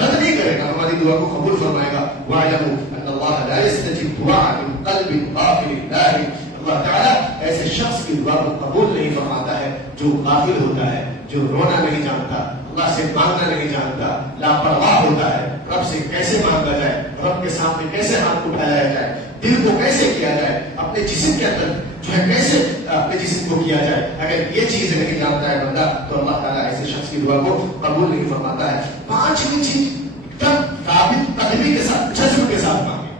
رد نہیں کرے گا, ہماری دعا کو قبول فرمائے گا. وَاعْلَمُوا أَنَّ اللَّهَ لَا يَسْتَجِيبُ دُعَاءَ مِنْ قَلْبٍ غَافِلٍ لَاهٍ. اللہ تعالیٰ ایسے شخص کی دعا کو قبول نہیں فرماتا ہے جو غافل ہوتا ہے, جو رونا نہیں جانتا, اللہ سے مانگنا نہیں جانتا, لاپرواہ ہوتا ہے. رب سے کیسے مانگا جائے, رب کے سامنے کیسے ہاتھ اٹھایا جائے, دل کو کیسے کیا جائے, اپنے جسم کے اندر جو ہے کیسے اپنے جسم کو کیا جائے, اگر یہ چیز نہیں جانتا ہے بندہ تو اللہ تعالیٰ ایسے شخص کی دعا کو قبول نہیں فرماتا ہے. پانچویں چیز ثابت قدمی کے ساتھ, جذب کے ساتھ مانگے.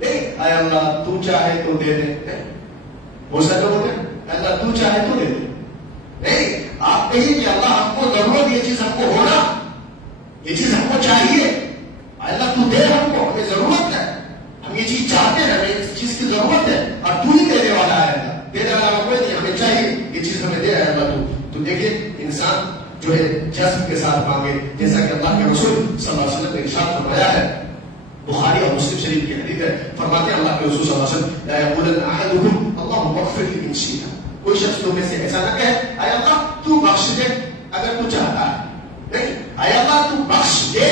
نہیں اے اللہ تو چاہے تو دے دے, وہ سچ ہوتے اللہ تو چاہے تو دے دے. نہیں, آپ کہیے کہ اللہ ہم کو ضرورت, یہ چیز ہم کو ہونا, یہ چیز ہم کو چاہیے, اللہ تو دے ہم کو, ہمیں ضرورت ہے, ہم یہ چیز چاہتے ہیں, ہمیں اس چیز کی ضرورت ہے اور تو ہی دینے والا ہے. اللہ دینے والا کوئی نہیں, ہمیں چاہیے یہ چیز ہمیں دے رہا ہے اللہ. تو دیکھیے انسان جو ہے جذب کے ساتھ مانگے, جیسا کہ اللہ کے رسول صلی اللہ علیہ وسلم نے ارشاد فرمایا ہے, بخاری اور مسلم شریف کی حدیث ہے, فرماتے ہیں اللہ کے رسول صلی اللہ علیہ وسلم لا یقولن احدکم اللهم اغفر لي ان شئت. کوئی شخص تم میں سے ایسا نہ کہے اے اللہ تو بخش دے اگر تو چاہتا ہے. نہیں, اے اللہ تو بخش دے,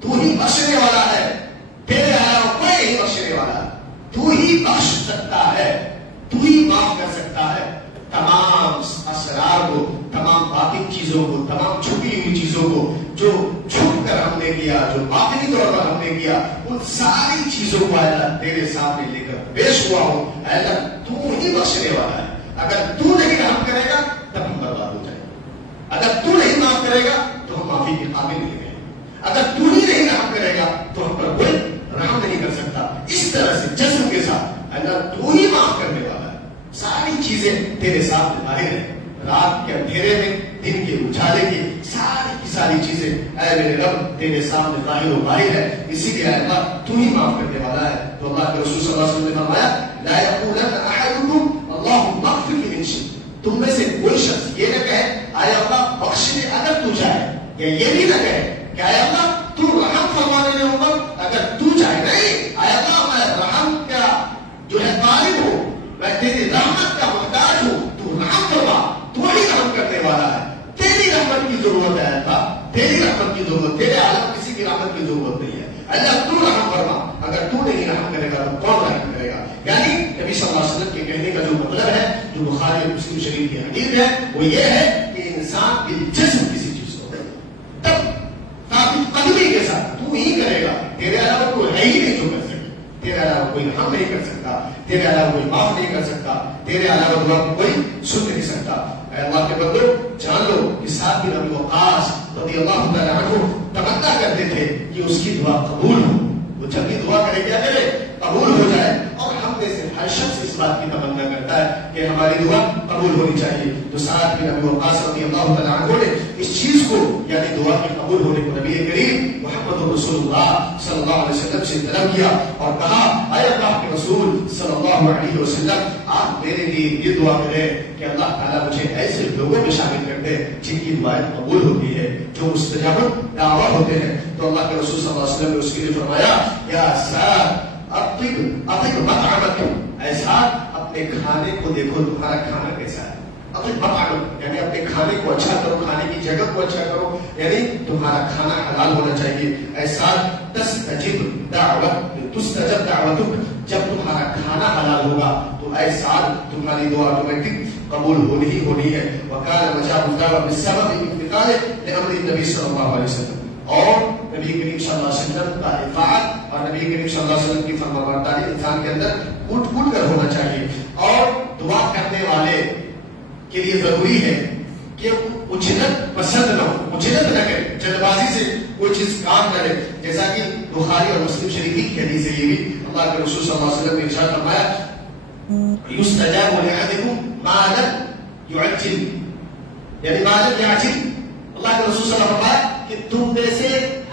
تو ہی بخشنے والا ہے, تیرے علاوہ کوئی نہیں بخشنے والا, تو ہی بخش سکتا ہے, تو ہی معاف کر سکتا ہے. تمام اسرار کو, تمام باطن چیزوں کو, تمام چھپی ہوئی چیزوں کو جو چھپ کر ہم نے کیا, جو باطنی طور پر ہم نے کیا, ان ساری چیزوں کو اللہ تیرے سامنے لے کر پیش ہوا ہوں. اللہ تو ہی بخشنے والا ہے. اگر تو نہیں رحم کرے گا تب ہم برباد ہو جائیں گے, اگر تو نہیں معاف کرے گا تو ہم معافی کے قابل نہیں رہیں گے, اگر تو ہی نہیں رحم کرے گا تو ہم پر کوئی رحم نہیں کر سکتا. اس طرح سے جذب کے ساتھ اللہ تو ہی معاف کرنے والا ہے. ساری چیزیں تیرے سامنے ظاہر ہیں, رات کے اندھیرے میں, دن کے اجالے کی ساری کی ساری چیزیں اے میرے رب تیرے سامنے ظاہر و باہر ہے. اسی لیے اللہ تو ہی معاف کرنے والا ہے. تو اللہ کے رسول صلی اللہ علیہ وسلم نے فرمایا لا یقولن احدکم اللهم اغفر لي ان شئت. تم میں سے کوئی شخص یہ نہ کہے اے اللہ بخش دے اگر تو چاہے, یا یہ بھی نہ کہے کہ اے اللہ تو رحم فرمانے میں اوپر اگر تو چاہے. نہیں, اے اللہ میں رحم کا جو ہے طالب ہوں, میں تیری رحمت کا محتاج ہوں, تو رحم فرما, تو ہی رحم کرنے والا ہے. تیری رحمت کی ضرورت ہے اللہ, تیری رحمت کی ضرورت, تیرے عالم کسی کی رحمت کی ضرورت نہیں ہے. اللہ تو رحم فرما, اگر تو نہیں رحم کرے گا تو کون رحم کرے گا. یعنی نبی صلی اللہ علیہ وسلم کے کہنے کا جو مطلب ہے, جو بخاری اور مسلم شریف کی حدیث ہے, وہ یہ ہے کہ انسان کے جسم کسی چیز کو تب ثابت قدمی کے ساتھ تو ہی کرے گا, تیرے علاوہ کوئی ہے ہی نہیں جو کر سکے, تیرے علاوہ کوئی رحم نہیں کر سکتا, تیرے علاوہ کوئی معاف نہیں کر سکتا, تیرے علاوہ دعا کو کوئی سن نہیں سکتا. اے اللہ کے بندو جان لو کہ سعد بن ابی وقاص رضی اللہ تعالی عنہ تمنا کرتے تھے کہ اس کی دعا قبول ہو. وہ جب بھی دعا کرے کیا کرے, قبول ہو جائے. اور ہم میں سے ہر شخص اس بات کی تمنا کرتا ہے کہ ہماری دعا قبول ہونی چاہیے. تو سعد بن ابی وقاص رضی اللہ تعالی عنہ نے اس چیز کو, یعنی دعا کے قبول ہونے کو نبی کریم محمد رسول اللہ صلی اللہ علیہ وسلم سے طلب کیا اور کہا اے اللہ کے رسول صلی اللہ علیہ وسلم آپ میرے لیے یہ دعا کریں کہ اللہ تعالیٰ مجھے ایسے لوگوں میں شامل کر دے جن کی دعائیں قبول ہوتی ہے, جو مستجاب دعویٰ ہوتے ہیں. تو اللہ کے رسول صلی اللہ علیہ وسلم نے اس کے لیے فرمایا یا سعد اطب مطعمک, اے سعد اپنے کھانے کو دیکھو تمہارا کھانا کیسا ہے. اطب مطعمک یعنی اپنے کھانے کو اچھا کرو, کھانے کی جگہ کو اچھا کرو, یعنی تمہارا کھانا حلال ہونا چاہیے. اے سعد تستجب دعوتک, جب تمہارا کھانا حلال ہوگا تو اے سعد تمہاری دعا آٹومیٹک قبول ہونی ہی ہونی ہے. وکان مجاب الدعوہ بالسبب انتقال لامر النبی صلی اللہ علیہ وسلم, اور نبی کریم صلی اللہ علیہ وسلم کا اطاعت اور نبی کریم صلی اللہ علیہ وسلم کی فرمانبرداری انسان کے اندر اٹھ اٹھ کر ہونا چاہیے. اور دعا کرنے والے کے لیے ضروری ہے کہ اجلت پسند نہ ہو, اجلت نہ کرے, جلد بازی سے کوئی چیز کام کرے. جیسا کہ بخاری اور مسلم شریف کی حدیث ہے, یہ بھی اللہ کے رسول صلی اللہ علیہ وسلم نے ارشاد فرمایا یستجاب لأحدکم ما لم یعجل, یعنی ما لم یعجل. اللہ کے رسول صلی اللہ علیہ وسلم نے فرمایا کہ تم میں سے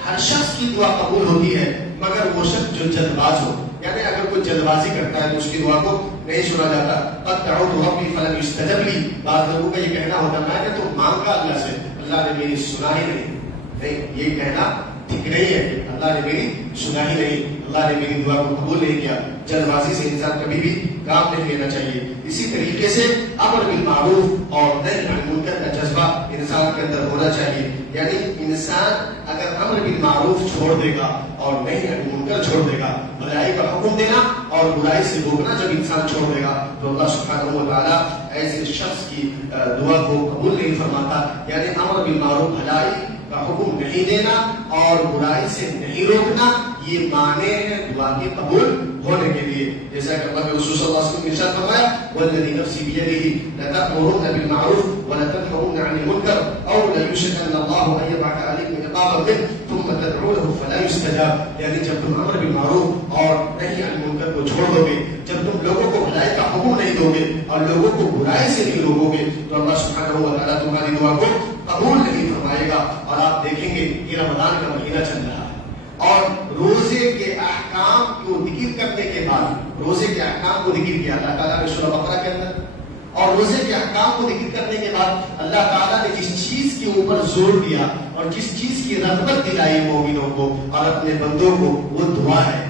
ہر شخص کی دعا قبول ہوتی ہے مگر وہ شخص جو جلد باز ہو، یعنی اگر کوئی جلد بازی کرتا ہے تو اس کی دعا کو نہیں سنا جاتا. قد دعوت ربی فلم یستجب لی، بعض لوگوں کا یہ کہنا ہوتا میں نے تو مانگا اللہ سے، اللہ نے میری سنا ہی نہیں. یہ کہنا ٹھیک نہیں ہے کہ اللہ نے میری سنا ہی نہیں، اللہ نے میری دعا کو قبول نہیں کیا. جلد بازی سے انسان کبھی بھی کام نہیں لینا چاہیے. اسی طریقے سے امر بالمعروف اور نہی عن المنکر کا جذبہ انسان کے اندر ہونا چاہیے. یعنی انسان اگر امر بالمعروف چھوڑ دے گا اور نہی عن المنکر چھوڑ دے گا، بھلائی کا حکم دینا اور برائی سے روکنا جب انسان چھوڑ دے گا تو اللہ سبحانہ و تعالیٰ ایسے شخص کی دعا کو قبول نہیں فرماتا. یعنی امر بالمعروف بھلائی کا حکم نہیں دینا اور برائی سے نہیں روکنا، یہ معنی ہے دعا کی قبول ہونے کے لیے. جیسا کہ اللہ کے رسول صلی اللہ علیہ وسلم نے ارشاد فرمایا والذی نفسی بیدہ لتأمرن بالمعروف ولتنهون عن المنکر او لیوشکن اللہ ان یبعث علیکم عقابا منہ ثم تدعونه فلا یستجاب. یعنی جب تم امر بالمعروف اور نہی عن المنکر کو چھوڑ دو گے، جب تم لوگوں کو بھلائی کا حکم نہیں دو گے اور لوگوں کو برائی سے نہیں روکو گے تو اللہ سبحانہ و تعالیٰ تمہاری دعا کو قبول نہیں فرمائے گا. اور آپ دیکھیں گے یہ رمضان کا مہینہ چل رہا ہے اور روزے کے احکام کو ذکر کرنے کے بعد، روزے کے احکام کو ذکر کیا اللہ تعالیٰ نے سورہ بقرہ کے اندر، اور روزے کے احکام کو ذکر کرنے کے بعد اللہ تعالیٰ نے جس چیز کے اوپر زور دیا اور جس چیز کی رغبت دلائی مومنوں کو اور اپنے بندوں کو، وہ دعا ہے.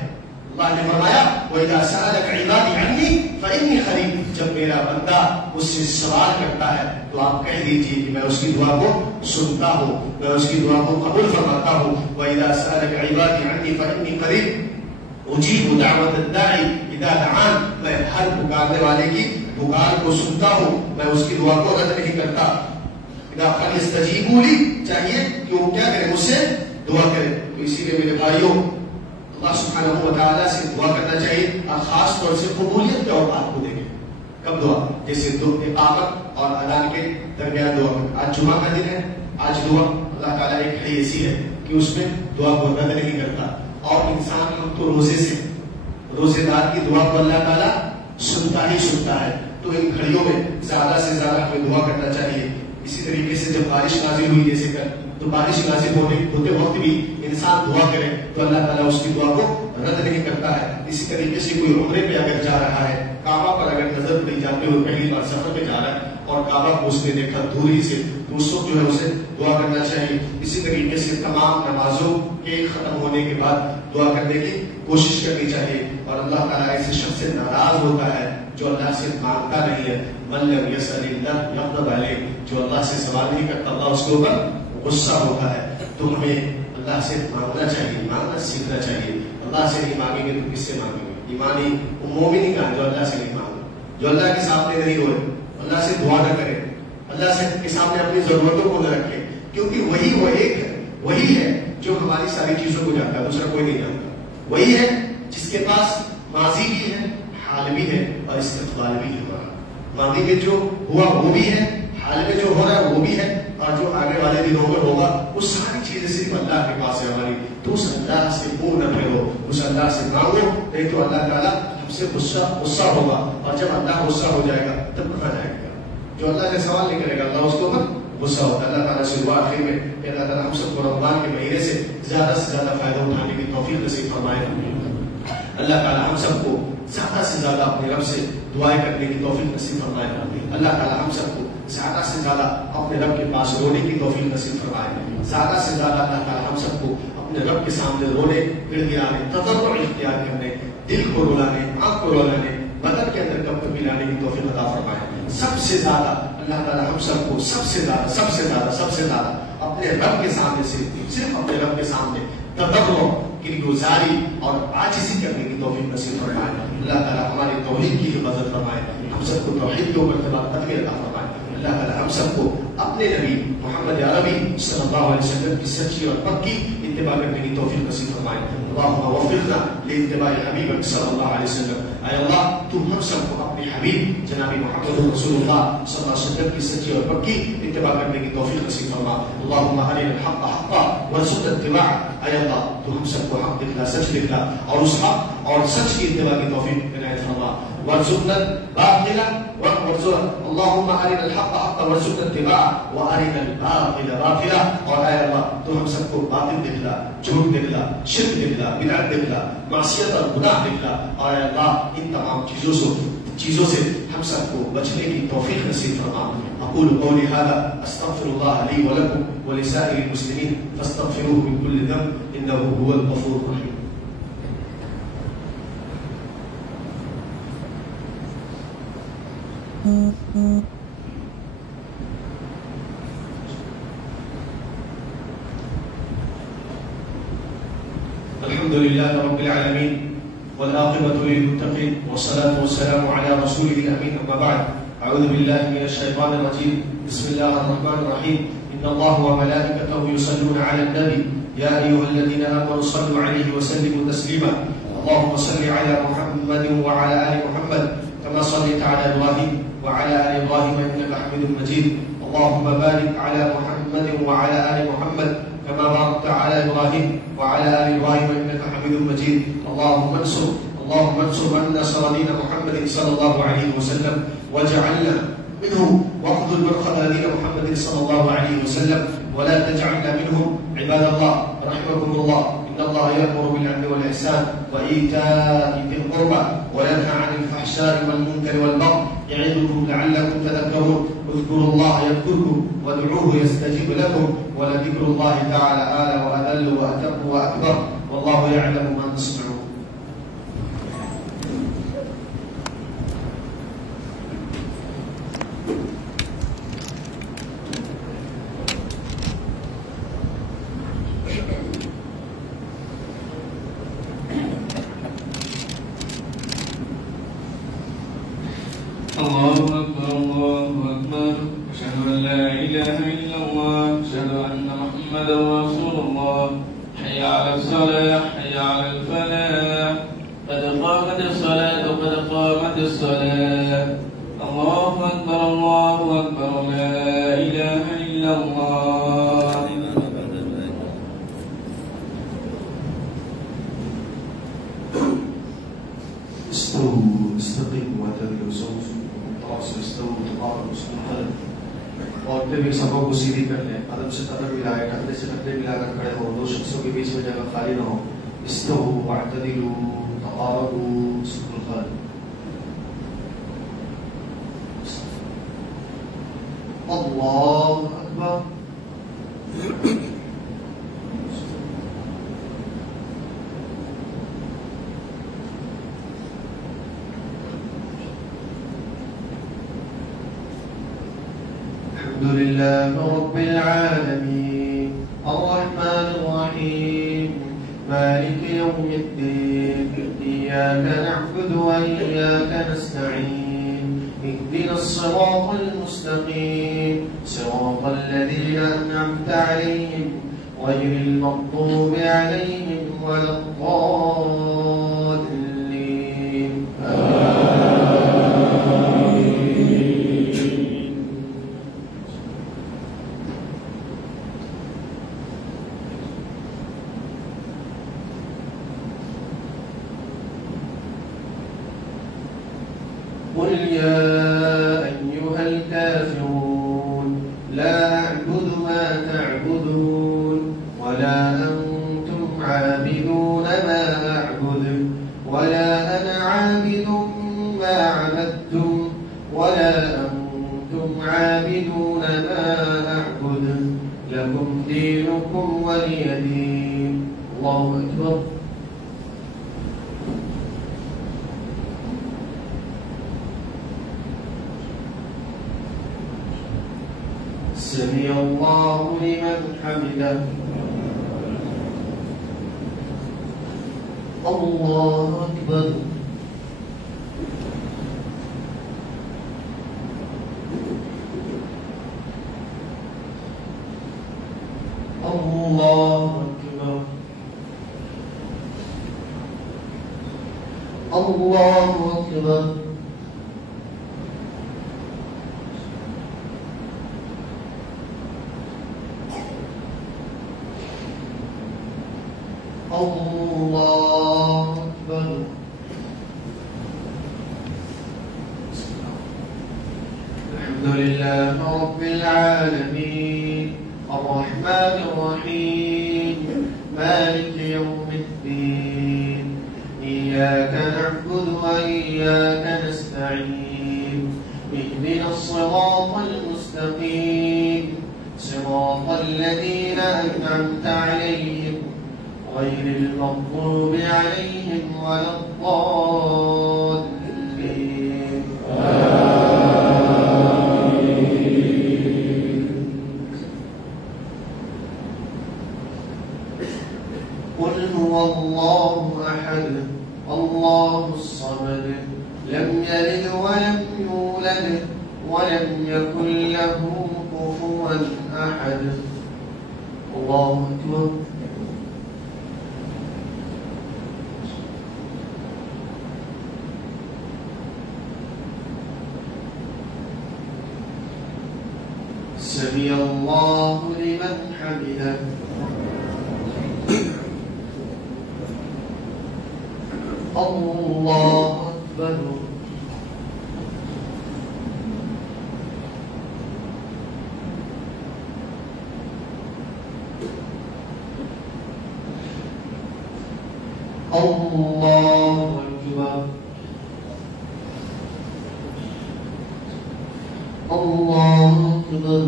اللہ نے فرمایا وَإِذَا سَأَلَكَ عِبَادِي عَنِّي فَإِنِّي قَرِيبٌ. جب میرا بندہ اس سے سوال کرتا ہے تو آپ کہہ دیجیے کہ میں اس کی دعا کو سنتا ہوں، میں اس کی دعا کو قبول فرماتا ہوں. وَإِذَا سَأَلَكَ عِبَادِي عَنِّي فَإِنِّي قَرِيبٌ أُجِيبُ دَعْوَةَ الدَّاعِ إِذَا دَعَانِ. میں ہر پکارنے والے کی پکار کو سنتا ہوں، میں اس کی دعا کو رد نہیں کرتا. اذا فَلْيَسْتَجِيبُوا لِي، چاہیے کہ وہ کیا کریں، مجھ سے دعا کریں. تو اسی لیے میرے بھائیوں اللہ سبحانہ و تعالیٰ سے دعا کرنا چاہیے اور خاص طور سے قبولیت کے اوقات کو دیکھیں. کب دعا؟ جیسے اقامت اور اذان کے درمیان دعا. آج جمعہ کا دن ہے، آج دعا اللہ تعالیٰ ایک گھڑی ایسی ہے کہ اس میں دعا کو رد نہیں کرتا. اور انسان ہم تو روزے سے، روزے دار کی دعا کو اللہ تعالیٰ سنتا ہی سنتا ہے. تو ان گھڑیوں میں زیادہ سے زیادہ ہمیں دعا کرنا چاہیے. اسی طریقے سے جب بارش نازل ہوئی جیسے کل، تو بارش نازل ہوتے وقت بھی انسان دعا کرے تو اللہ تعالیٰ اس کی دعا کو رد نہیں کرتا ہے. اسی طریقے سے کوئی عمرے پہ اگر جا رہا ہے، کعبہ پر اگر نظر پڑی جاتے ہوئے پہلی بار سفر پہ جا رہا ہے اور کعبہ کو اس نے دیکھا دوری سے، تو اس وقت جو ہے اسے دعا کرنا چاہیے. اسی طریقے سے تمام نمازوں کے ختم ہونے کے بعد دعا کرنے کی کوشش کرنی چاہیے. اور اللہ تعالیٰ ایسے شخص سے ناراض ہوتا ہے جو اللہ سے مانگتا نہیں ہے. من لم یسأل اللہ یغضب علیہ. جو اللہ سے سوال نہیں کرتا اللہ اس کے اوپر غصہ ہوتا ہے. تو ہمیں اللہ سے مانگنا چاہیے، مانگنا سیکھنا چاہیے. اللہ سے نہیں مانگیں گے تو کس سے مانگیں گے؟ ایمانی مومن کا جو اللہ سے نہیں مانگے، جو اللہ کے سامنے نہیں روئے، اللہ سے دعا نہ کرے، اللہ سے کے سامنے اپنی ضرورتوں کو نہ رکھے. کیونکہ وہی وہ ایک ہے، وہی ہے جو ہماری ساری چیزوں کو جانتا ہے، دوسرا کوئی نہیں جانتا. وہی ہے جس کے پاس ماضی بھی ہے، حال بھی ہے اور استقبال بھی ہے. ہمارا ماضی میں جو ہوا وہ بھی ہے، حال میں جو ہو رہا ہے وہ بھی ہے، اور جو آگے والے دنوں میں ہوگا وہ ساری چیزیں صرف اللہ کے پاس ہے ہماری. تو اس اللہ سے منہ نہ پھیرو، اس اللہ سے مانگو، نہیں تو اللہ تعالیٰ ہم سے غصہ ہوگا. اور جب اللہ غصہ ہو جائے گا تب کہاں جائے گا؟ جو اللہ سے سوال نہیں کرے گا اللہ اس کے اوپر غصہ ہوتا ہے. اللہ تعالیٰ سے دعا آخر میں کہ اللہ تعالیٰ ہم سب کو رمضان کے مہینے سے زیادہ فائدہ اٹھانے کی توفیق نصیب فرمائے. اللہ تعالیٰ ہم سب کو زیادہ سے زیادہ اپنے رب سے دعائیں کرنے کی توفیق نصیب فرمائے. اللہ تعالیٰ ہم سب کو زیادہ سے زیادہ اپنے رب کے پاس رونے کی توفیق نصیب فرمائے. زیادہ سے زیادہ اللہ تعالیٰ ہم سب کو اپنے رب کے سامنے رونے، گڑ گڑانے، تضرع اختیار کرنے، دل کو رلانے، آنکھ کو رلانے، بدن کے اندر کب کبھی لانے کی توفیق عطا فرمائے. سب سے زیادہ اللہ تعالیٰ ہم سب کو سب سے زیادہ اپنے رب کے سامنے صرف اپنے رب کے سامنے تضرع کی گزاری اور عاجزی کرنے کی توفیق نصیب فرمائے. اللہ تعالیٰ ہماری توحید کی حفاظت فرمائے، ہم سب کو توحید کے اوپر قدمی عطا فرمائے. اللہ تعالیٰ ہم سب کو اپنے نبی محمد عربی صلی اللہ علیہ وسلم کی سچی اور پکی اتباع کرنے کی توفیق نصیب فرمائے. اللہم وفقنا لاتباع حبیبک صلی اللہ علیہ وسلم. اے اللہ تو ہم سب کو اپنے حبیب جناب محمد رسول اللہ صلی اللہ علیہ وسلم کی سچی اور پکی اتباع کرنے کی توفیق نصیب فرما. اللہم ارنا الحق حقا وارزقنا اتباعہ. اے اللہ تو ہم سب کو حق دکھلا، سچ دکھلا اور اس حق اور سچ کی اتباع کی توفیق عنایت فرما. وارزقنا الباطل اللهم ارنا الحق حقا وارزقنا اتباعه وارنا الباطل باطلا. اور اے اللہ تو ہم سب کو باطل دکھلا، جھوٹ دکھلا، شرک دکھلا، بدعت دکھلا، معصیت اور گناہ دکھلا. اور اے اللہ ان تمام چیزوں سے ہم سب کو بچنے کی توفیق نصیب فرما. اقول قولي هذا استغفر الله لي ولكم ولسائر المسلمين فاستغفروه من كل ذنب انه هو الغفور الرحيم. الحمد لله رب العالمين والعاقبة للمتقين والصلاة والسلام على رسوله الأمين. أما بعد أعوذ بالله من الشيطان الرجيم. بسم الله الرحمن الرحيم. إن الله وملائكته يصلون على النبي يا أيها الذين آمنوا صلوا عليه وسلموا تسليما. اللهم صل على محمد وعلى آل محمد كما صليت على إبراهيم وعلى آل إبراهيم إنك حميد مجيد. اللهم بارك على محمد وعلى آل محمد كما باركت على إبراهيم وعلى آل إبراهيم إنك حميد مجيد. اللهم انصر من نصر دين محمد صلى الله عليه وسلم واجعلنا منهم واخذل من خذل دين محمد صلى الله عليه وسلم ولا تجعلنا منهم. عباد الله رحمكم الله، إن الله يأمر بالعدل والإحسان وإيتاء ذي القربى وينهى عن الفحشاء والمنكر والبغي يعظكم لعلكم تذكرون. اذكروا الله يذكركم وادعوه يستجيب لكم ولذكر الله تعالى أعلى وأذل وأتم وأكبر والله يعلم ما تصنعون. الله أكبر الله أكبر. أشهد أن لا إله إلا الله، أشهد أن محمدا رسول الله. حي على الصلاة حي على الفلاح، قد قامت الصلاة قد قامت الصلاة. الله أكبر الله أكبر لا إله إلا الله. استووا استقيموا واعتدلوا سووا متواصل استووا تبارك اسم القلم. اور پھر سبوں کو سیدھی کر لیں، قدم سے قدم ملائے، ٹخنے سے ٹخنے ملا کر کھڑے ہو، دو شخصوں کے بیچ میں جگہ خالی نہ ہو. استووا واعتدلوا تقاربوا اسم القلم. اللہ اکبر. الحمد لله رب العالمين الرحمن الرحيم مالك يوم الدين إياك نعبد وإياك نستعين اهدنا الصراط المستقيم صراط الذين أنعمت عليهم غير المغضوب عليهم ولا الضالين. قل يا أيها الكافرون لا أعبد ما تعبدون ولا أنتم عابدون ما أعبد ولا أنا عابد ما عبدتم ولا أنتم عابدون ما أعبد لكم دينكم ولي دين. الله أكبر. سمع الله لمن حمده. الله أكبر. الله أكبر. الله أكبر. الله أكبر. الحمد لله رب العالمين الرحمن الرحيم مالك يوم الدين إياك نعبد وإياك نستعين اهدنا الصراط المستقيم صراط الذين أنعمت عليهم غير المغضوب عليهم ولا الضالين قل هو الله أحد الله الصمد لم يلد ولم يولد ولم يكن له كفوا أحد الله أكبر. سمع الله لمن حمده. الله أكبر. الله أكبر. الله أكبر.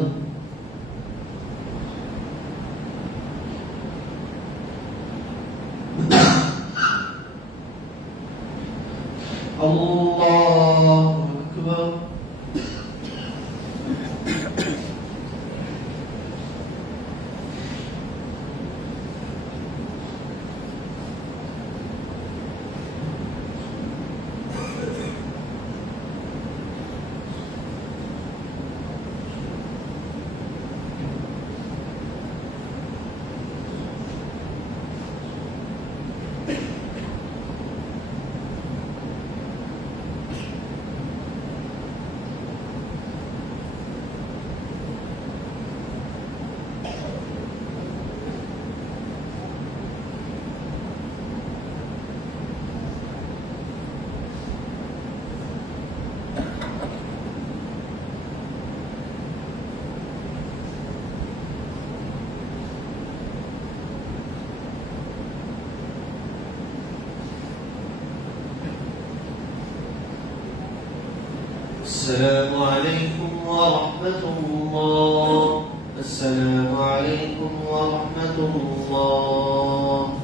الله أكبر. السلام عليكم ورحمة الله. السلام عليكم ورحمة الله.